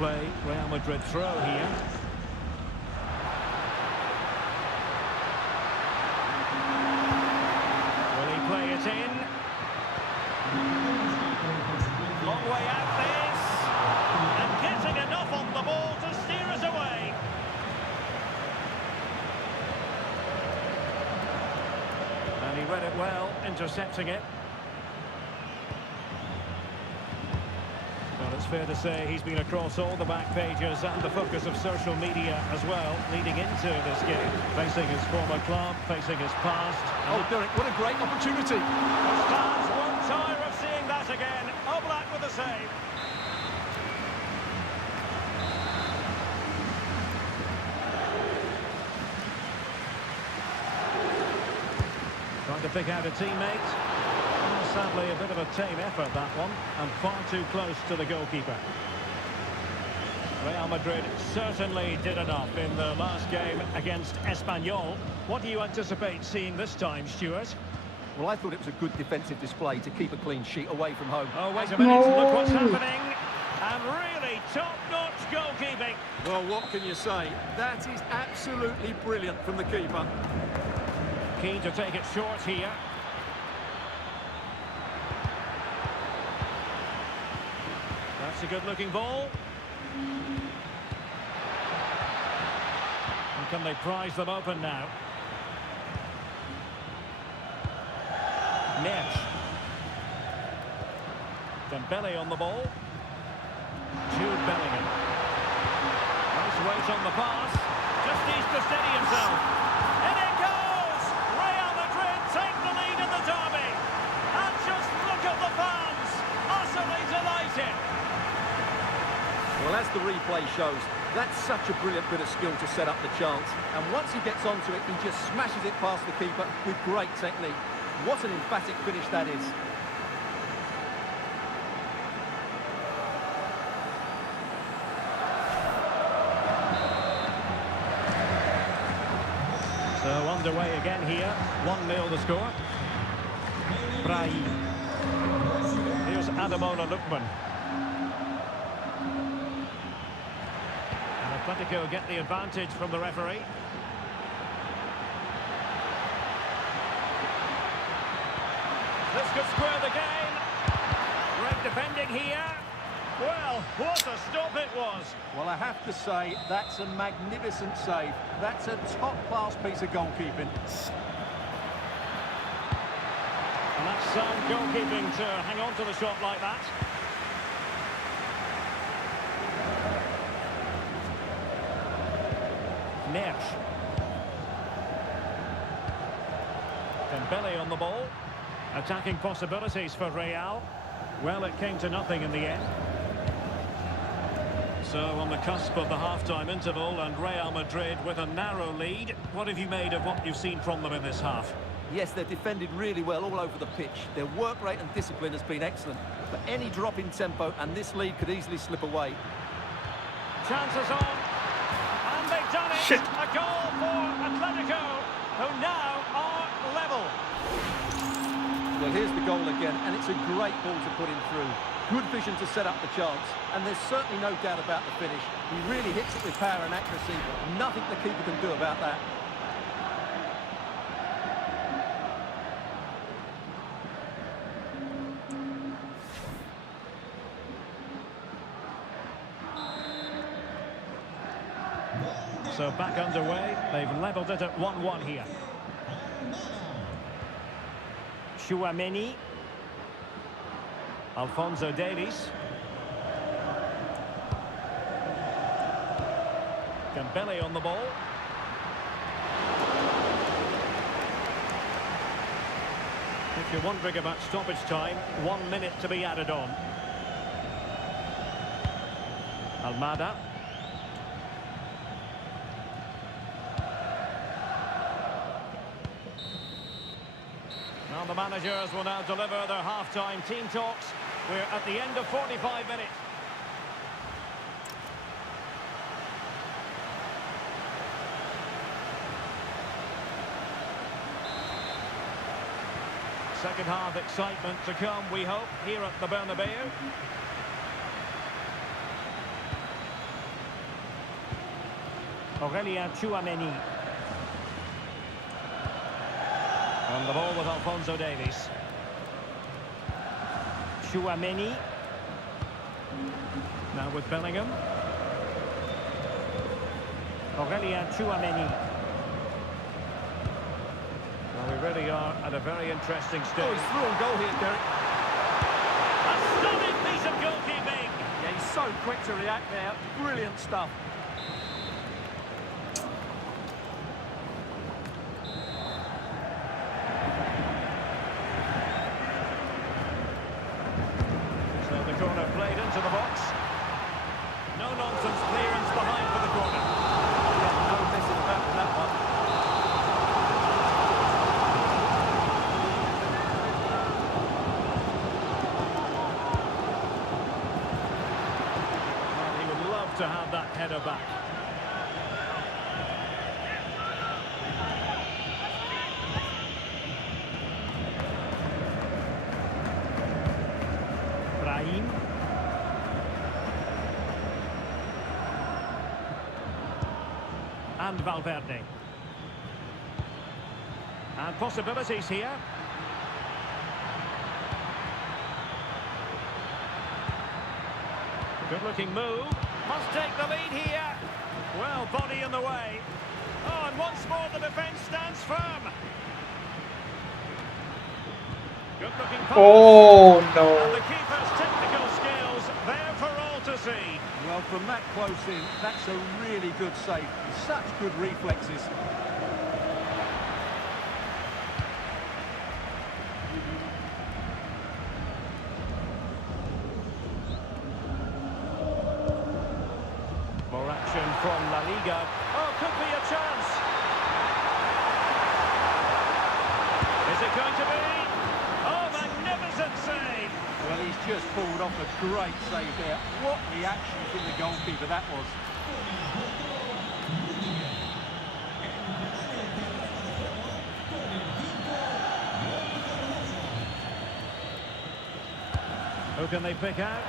play, Real Madrid throw here. Will he play it in? Long way out this. And getting enough on the ball to steer us away. And he read it well, intercepting it. Well, it's fair to say he's been across all the back pages and the focus of social media as well, leading into this game. Facing his former club, facing his past. Oh, Derek, what a great opportunity. The fans won't tire of seeing that again. Oblak with the save. Trying to pick out a teammate. Well, sadly, a bit of a tame effort, that one, and far too close to the goalkeeper. Real Madrid certainly did enough in the last game against Espanyol. What do you anticipate seeing this time, Stuart? Well, I thought it was a good defensive display to keep a clean sheet away from home. Oh, wait a minute, look what's happening. And really top-notch goalkeeping. Well, what can you say? That is absolutely brilliant from the keeper. Keen to take it short here. That's a good-looking ball. And can they prise them open now? Neves. Dembele on the ball. Jude Bellingham. Nice weight on the pass. Just needs to steady himself. And it goes! Real Madrid take the lead in the derby. And just look at the fans. Utterly delighted. Well, as the replay shows, that's such a brilliant bit of skill to set up the chance. And once he gets onto it, he just smashes it past the keeper with great technique. What an emphatic finish that is. So underway again here. 1-0 the score. Brahim. Here's Ademola Lookman. And Atletico get the advantage from the referee. This could square the game. Great defending here. Well, what a stop it was. Well, I have to say, that's a magnificent save. That's a top-class piece of goalkeeping. And that's sound goalkeeping to hang on to the shot like that. Neves. Dembele on the ball. Attacking possibilities for Real. Well, it came to nothing in the end. So, on the cusp of the half-time interval, and Real Madrid with a narrow lead. What have you made of what you've seen from them in this half? Yes, they've defended really well all over the pitch. Their work rate and discipline has been excellent. But any drop in tempo, and this lead could easily slip away. Chances on. And they've done it. Shit. A goal for Atletico, who now are level. Well, here's the goal again, and it's a great ball to put him through. Good vision to set up the chance, and there's certainly no doubt about the finish. He really hits it with power and accuracy. Nothing the keeper can do about that. So back underway. They've levelled it at 1-1 here. Chouameni. Alphonso Davies. Dembele on the ball. If you're wondering about stoppage time, 1 minute to be added on. Almada. Now the managers will now deliver their half-time team talks. We're at the end of 45 minutes. Second half excitement to come, we hope, here at the Bernabeu. Tchouaméni. On the ball with Alphonso Davies. Tchouaméni. Now with Bellingham. Tchouaméni. Well, we really are at a very interesting stage. Oh, he's through on goal here, Derek. A stunning piece of goalkeeping. Yeah, he's so quick to react there. Brilliant stuff. So the corner played into the box. No nonsense clearance behind for the corner. Yeah, no messing about with that one. Well, he would love to have that header back. Brahim. And Valverde. And possibilities here. Good-looking move. Must take the lead here. Well, body in the way. Oh, and once more the defence stands firm. Good-looking pass. Oh And no. the keeper's technical skills there for all to see. Well, from that close in, that's a really good save. Such good reflexes. More action from La Liga. Oh, could be a chance. Is it going to be? Oh, magnificent save. Well, he's just pulled off a great save there. What reaction from the goalkeeper that was. Who can they pick out?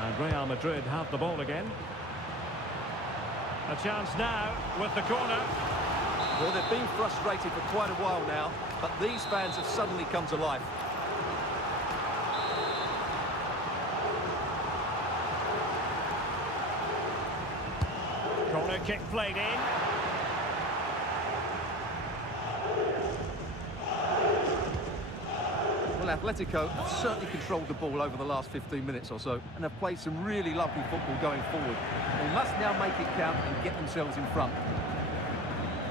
And Real Madrid have the ball again. A chance now with the corner. Well, they've been frustrated for quite a while now, but these fans have suddenly come to life. Corner kick played in. Well, Atletico have certainly controlled the ball over the last 15 minutes or so and have played some really lovely football going forward. They must now make it count and get themselves in front.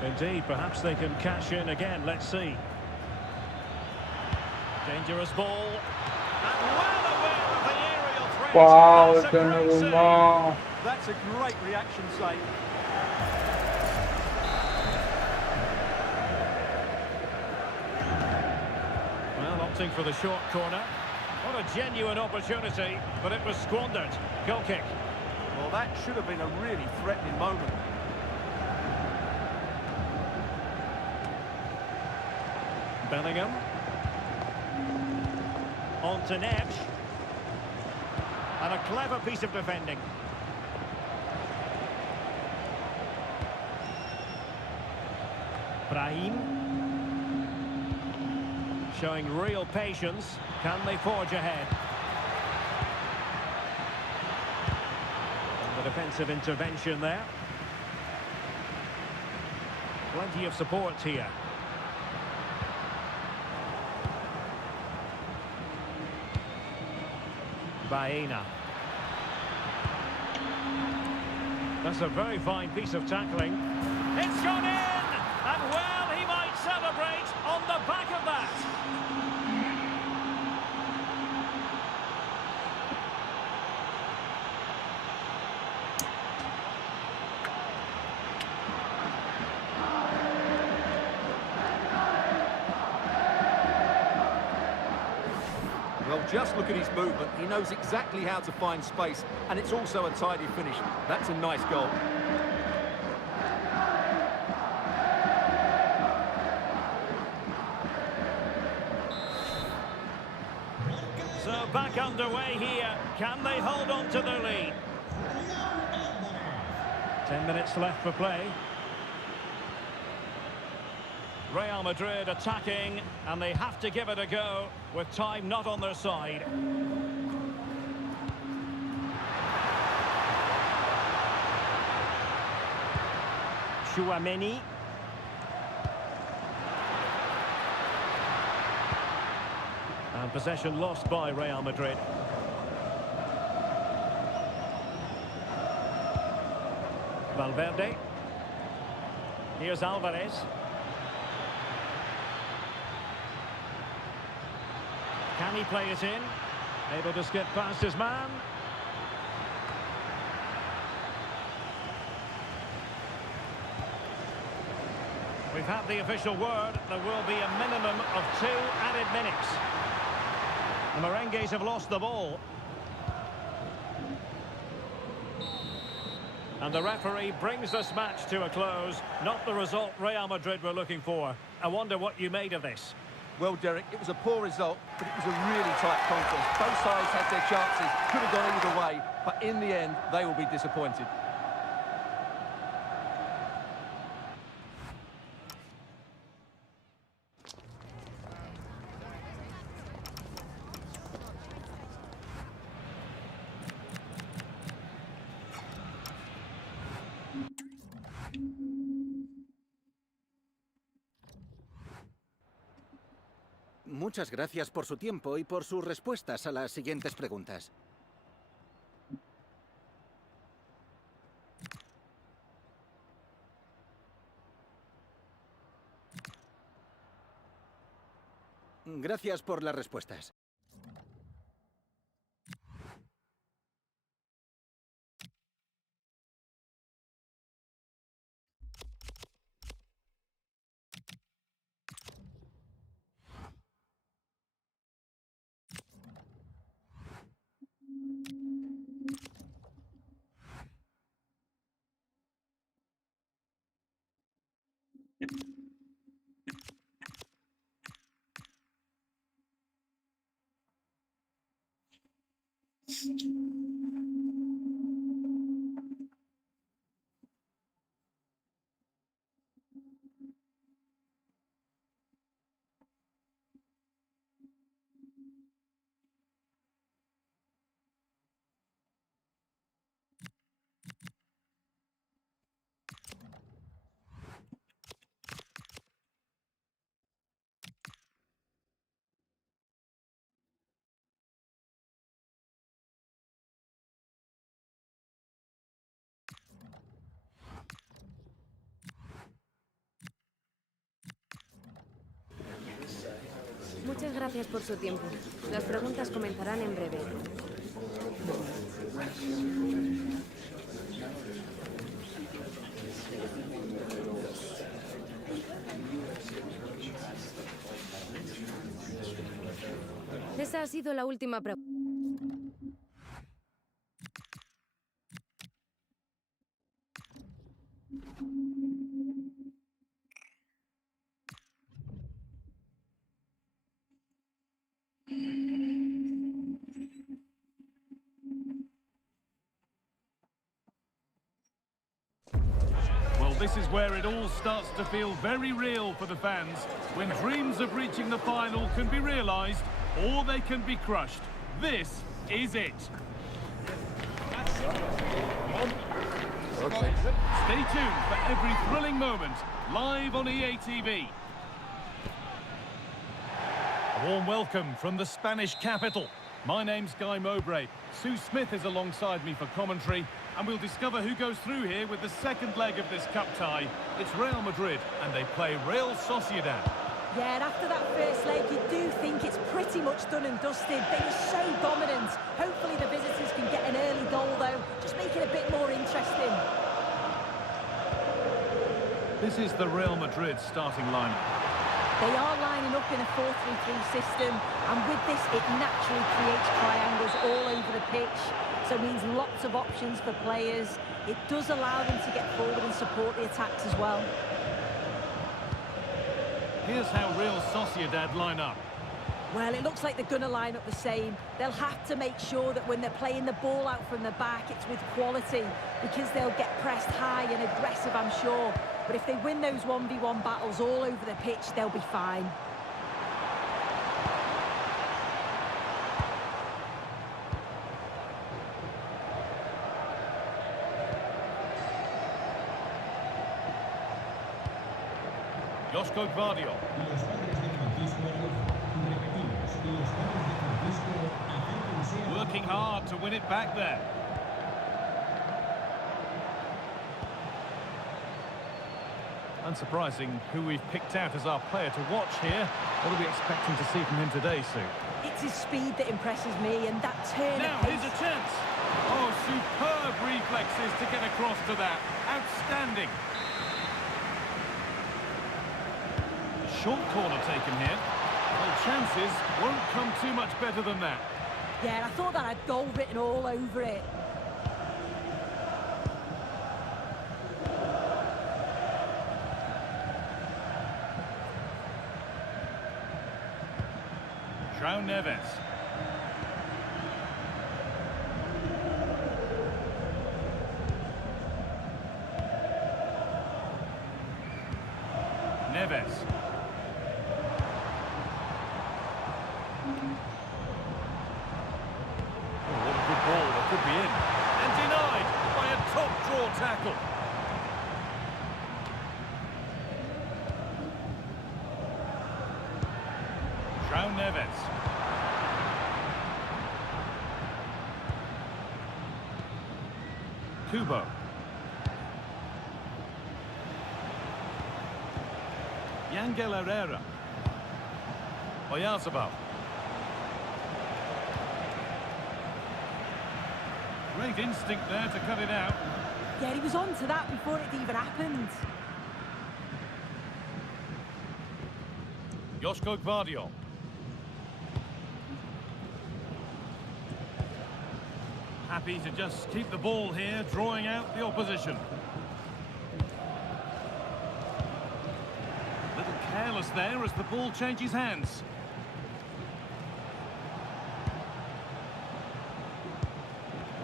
Indeed, perhaps they can cash in again. Let's see. Dangerous ball. And well aware of the aerial threat. Wow, That's a great save. Donnarumma. That's a great reaction save. Well, opting for the short corner. What a genuine opportunity, but it was squandered. Goal kick. Well, that should have been a really threatening moment. Bellingham. On to Neves. And a clever piece of defending. Brahim. Showing real patience. Can they forge ahead? And the defensive intervention there. Plenty of support here. Baena. That's a very fine piece of tackling. It's gone in! And well, he might celebrate on the back of that. Well, just look at his movement. He knows exactly how to find space, and it's also a tidy finish. That's a nice goal. So back underway here. Can they hold on to their lead? 10 minutes left for play. Real Madrid attacking, and they have to give it a go with time not on their side. Chouameni. And possession lost by Real Madrid. Valverde. Here's Alvarez. Can he play it in? Able to skip past his man. We've had the official word. There will be a minimum of 2 added minutes. The Merengues have lost the ball. And the referee brings this match to a close. Not the result Real Madrid were looking for. I wonder what you made of this. Well, Derek, it was a poor result, but it was a really tight contest. Both sides had their chances, could have gone either way, but in the end, they will be disappointed. Muchas gracias por su tiempo y por sus respuestas a las siguientes preguntas. Gracias por las respuestas. Muchas gracias por su tiempo. Las preguntas comenzarán en breve. Esa ha sido la última pregunta. This is where it all starts to feel very real for the fans, when dreams of reaching the final can be realised or they can be crushed. This is it. Okay. Stay tuned for every thrilling moment, live on EA TV. A warm welcome from the Spanish capital. My name's Guy Mowbray. Sue Smith is alongside me for commentary, and we'll discover who goes through here with the second leg of this cup tie. It's Real Madrid, and they play Real Sociedad. Yeah, and after that first leg, you do think it's pretty much done and dusted. They were so dominant. Hopefully the visitors can get an early goal, though. Just make it a bit more interesting. This is the Real Madrid starting lineup. They are lining up in a 4-3-3 system, and with this, it naturally creates triangles all over the pitch. So it means lots of options for players. It does allow them to get forward and support the attacks as well. Here's how Real Sociedad line up. Well, it looks like they're going to line up the same. They'll have to make sure that when they're playing the ball out from the back, it's with quality, because they'll get pressed high and aggressive, I'm sure. But if they win those 1v1 battles all over the pitch, they'll be fine. Josko Gvardiol. Los padres de Francisco Araujo. Repetimos, los padres de Francisco acérquense a... Working hard to win it back there. Unsurprising who we've picked out as our player to watch here. What are we expecting to see from him today, Sue? It's his speed that impresses me, and that turn Now, of pace. here's a chance. Oh, superb reflexes to get across to that. Outstanding. A short corner taken here. Well, chances won't come too much better than that. Yeah, I thought that had goal written all over it. João Neves. Neves. Oh, what a good ball. That could be in. And denied by a top draw tackle. João Neves. Kubo. Yangel Herrera. Oyarzabal. Great instinct there to cut it out. Yeah, he was on to that before it even happened. Josko Gvardiol. Happy to just keep the ball here, drawing out the opposition. Little careless there as the ball changes hands.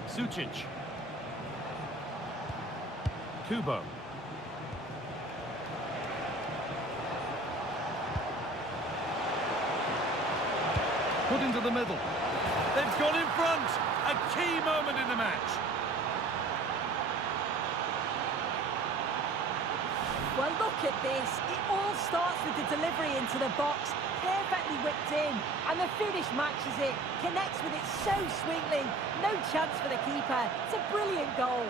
Sucic. Kubo. Put into the middle. They've gone in front. A key moment in the match. Well, look at this. It all starts with the delivery into the box, perfectly whipped in, and the finish matches it, connects with it so sweetly. No chance for the keeper. It's a brilliant goal.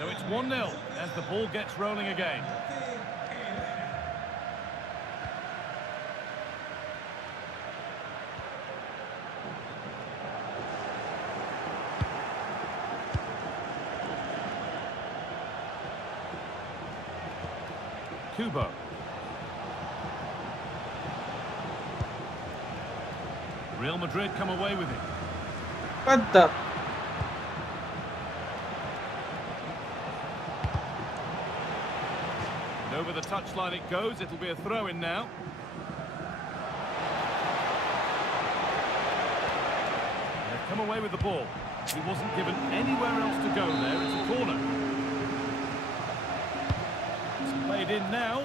So it's 1-0 as the ball gets rolling again. Kubo. Real Madrid come away with it. What the? And over the touchline it goes. It'll be a throw-in now. They've come away with the ball. He wasn't given anywhere else to go there. It's a corner. It's played in now.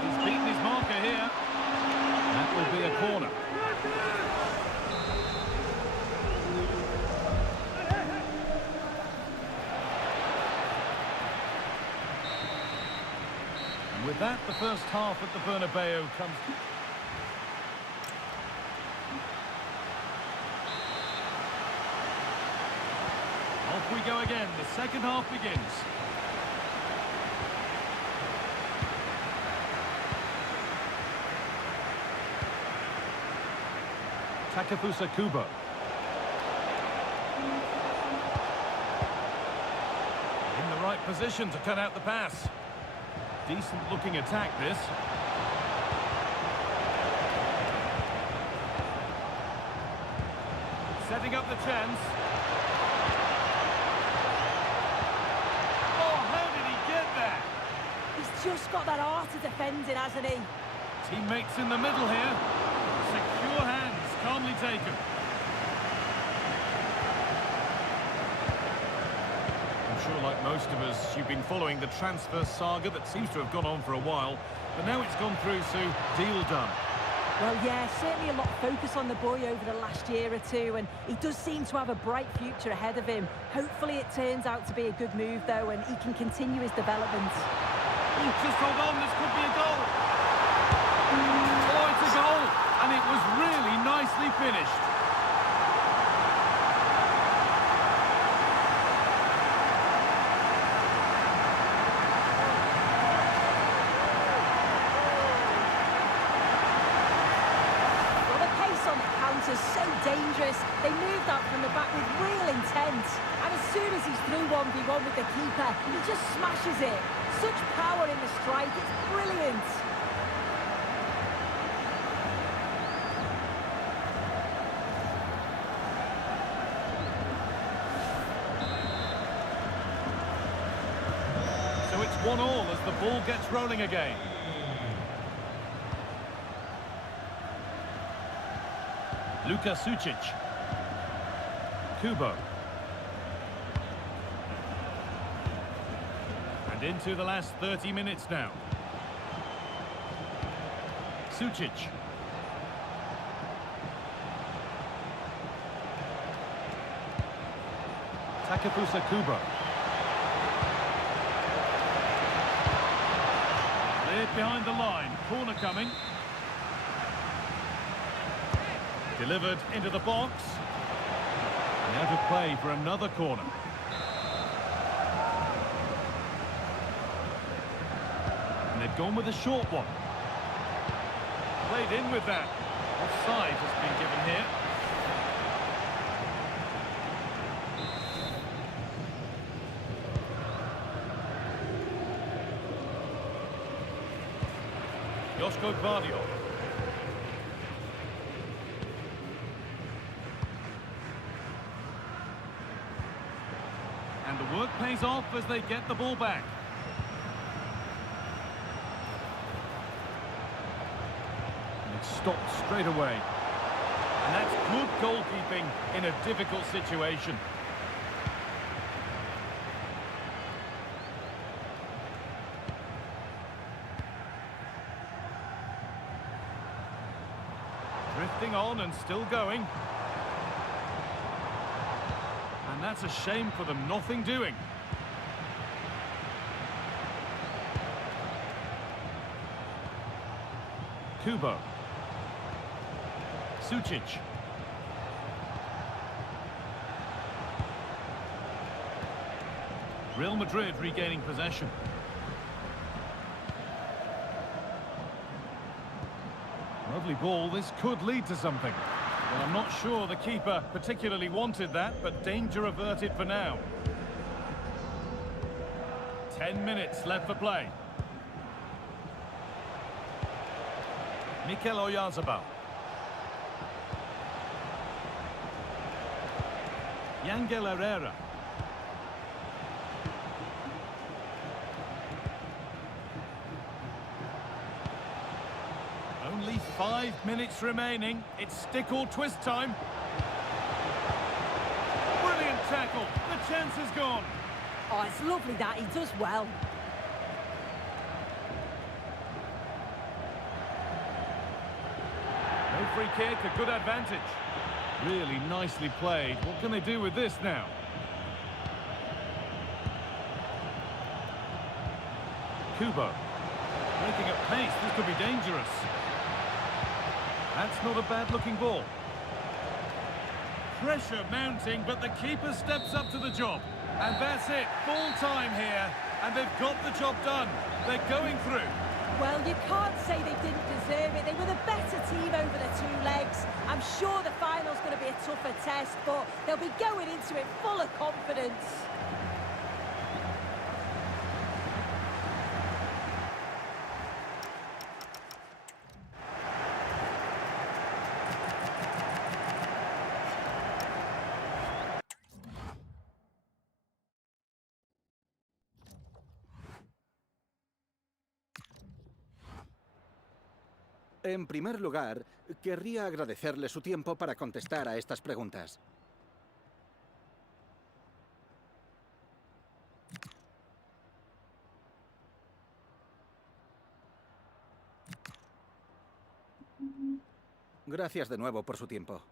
He's beaten his marker here. That will be a corner. And with that, the first half at the Bernabeu comes. Off we go again. The second half begins. Takefusa Kubo. In the right position to cut out the pass. Decent looking attack this. setting up the chance. Oh, how did he get there? He's just got that art of defending, hasn't he? Teammates in the middle here. Secure hands, calmly taken. I'm sure, like most of us, you've been following the transfer saga that seems to have gone on for a while. But now it's gone through, Sue. Deal done. Well, yeah, certainly a lot of focus on the boy over the last year or two, and he does seem to have a bright future ahead of him. Hopefully it turns out to be a good move, though, and he can continue his development. Oh, just hold on, this could be a goal. Oh, it's a goal, and it was really nicely finished. So dangerous. They moved out from the back with real intent. And as soon as he's through 1v1 with the keeper, he just smashes it. Such power in the strike, it's brilliant. So it's 1-1 as the ball gets rolling again. Luka Sucic. Kubo. And into the last 30 minutes now. Sucic. Takefusa Kubo. Cleared behind the line. Corner coming. Delivered into the box. And out of play for another corner. And they've gone with a short one. Played in with that. Offside has been given here. Josko Gvardiol. And the work pays off as they get the ball back. And it's stopped straight away. And that's good goalkeeping in a difficult situation. Drifting on and still going. And that's a shame for them, nothing doing. Kubo. Sucic. Real Madrid regaining possession. Lovely ball, this could lead to something. Well, I'm not sure the keeper particularly wanted that, but danger averted for now. 10 minutes left for play. Mikel Oyarzabal. Yangel Herrera. Only 5 minutes remaining. It's stick or twist time. Brilliant tackle. The chance is gone. Oh, it's lovely that. He does well. No free kick, a good advantage. Really nicely played. What can they do with this now? Kubo. Breaking at pace, this could be dangerous. That's not a bad-looking ball. Pressure mounting, but the keeper steps up to the job. And that's it, full time here. And they've got the job done. They're going through. Well, you can't say they didn't deserve it. They were the better team over the two legs. I'm sure the final's going to be a tougher test, but they'll be going into it full of confidence. En primer lugar, querría agradecerle su tiempo para contestar a estas preguntas. Gracias de nuevo por su tiempo.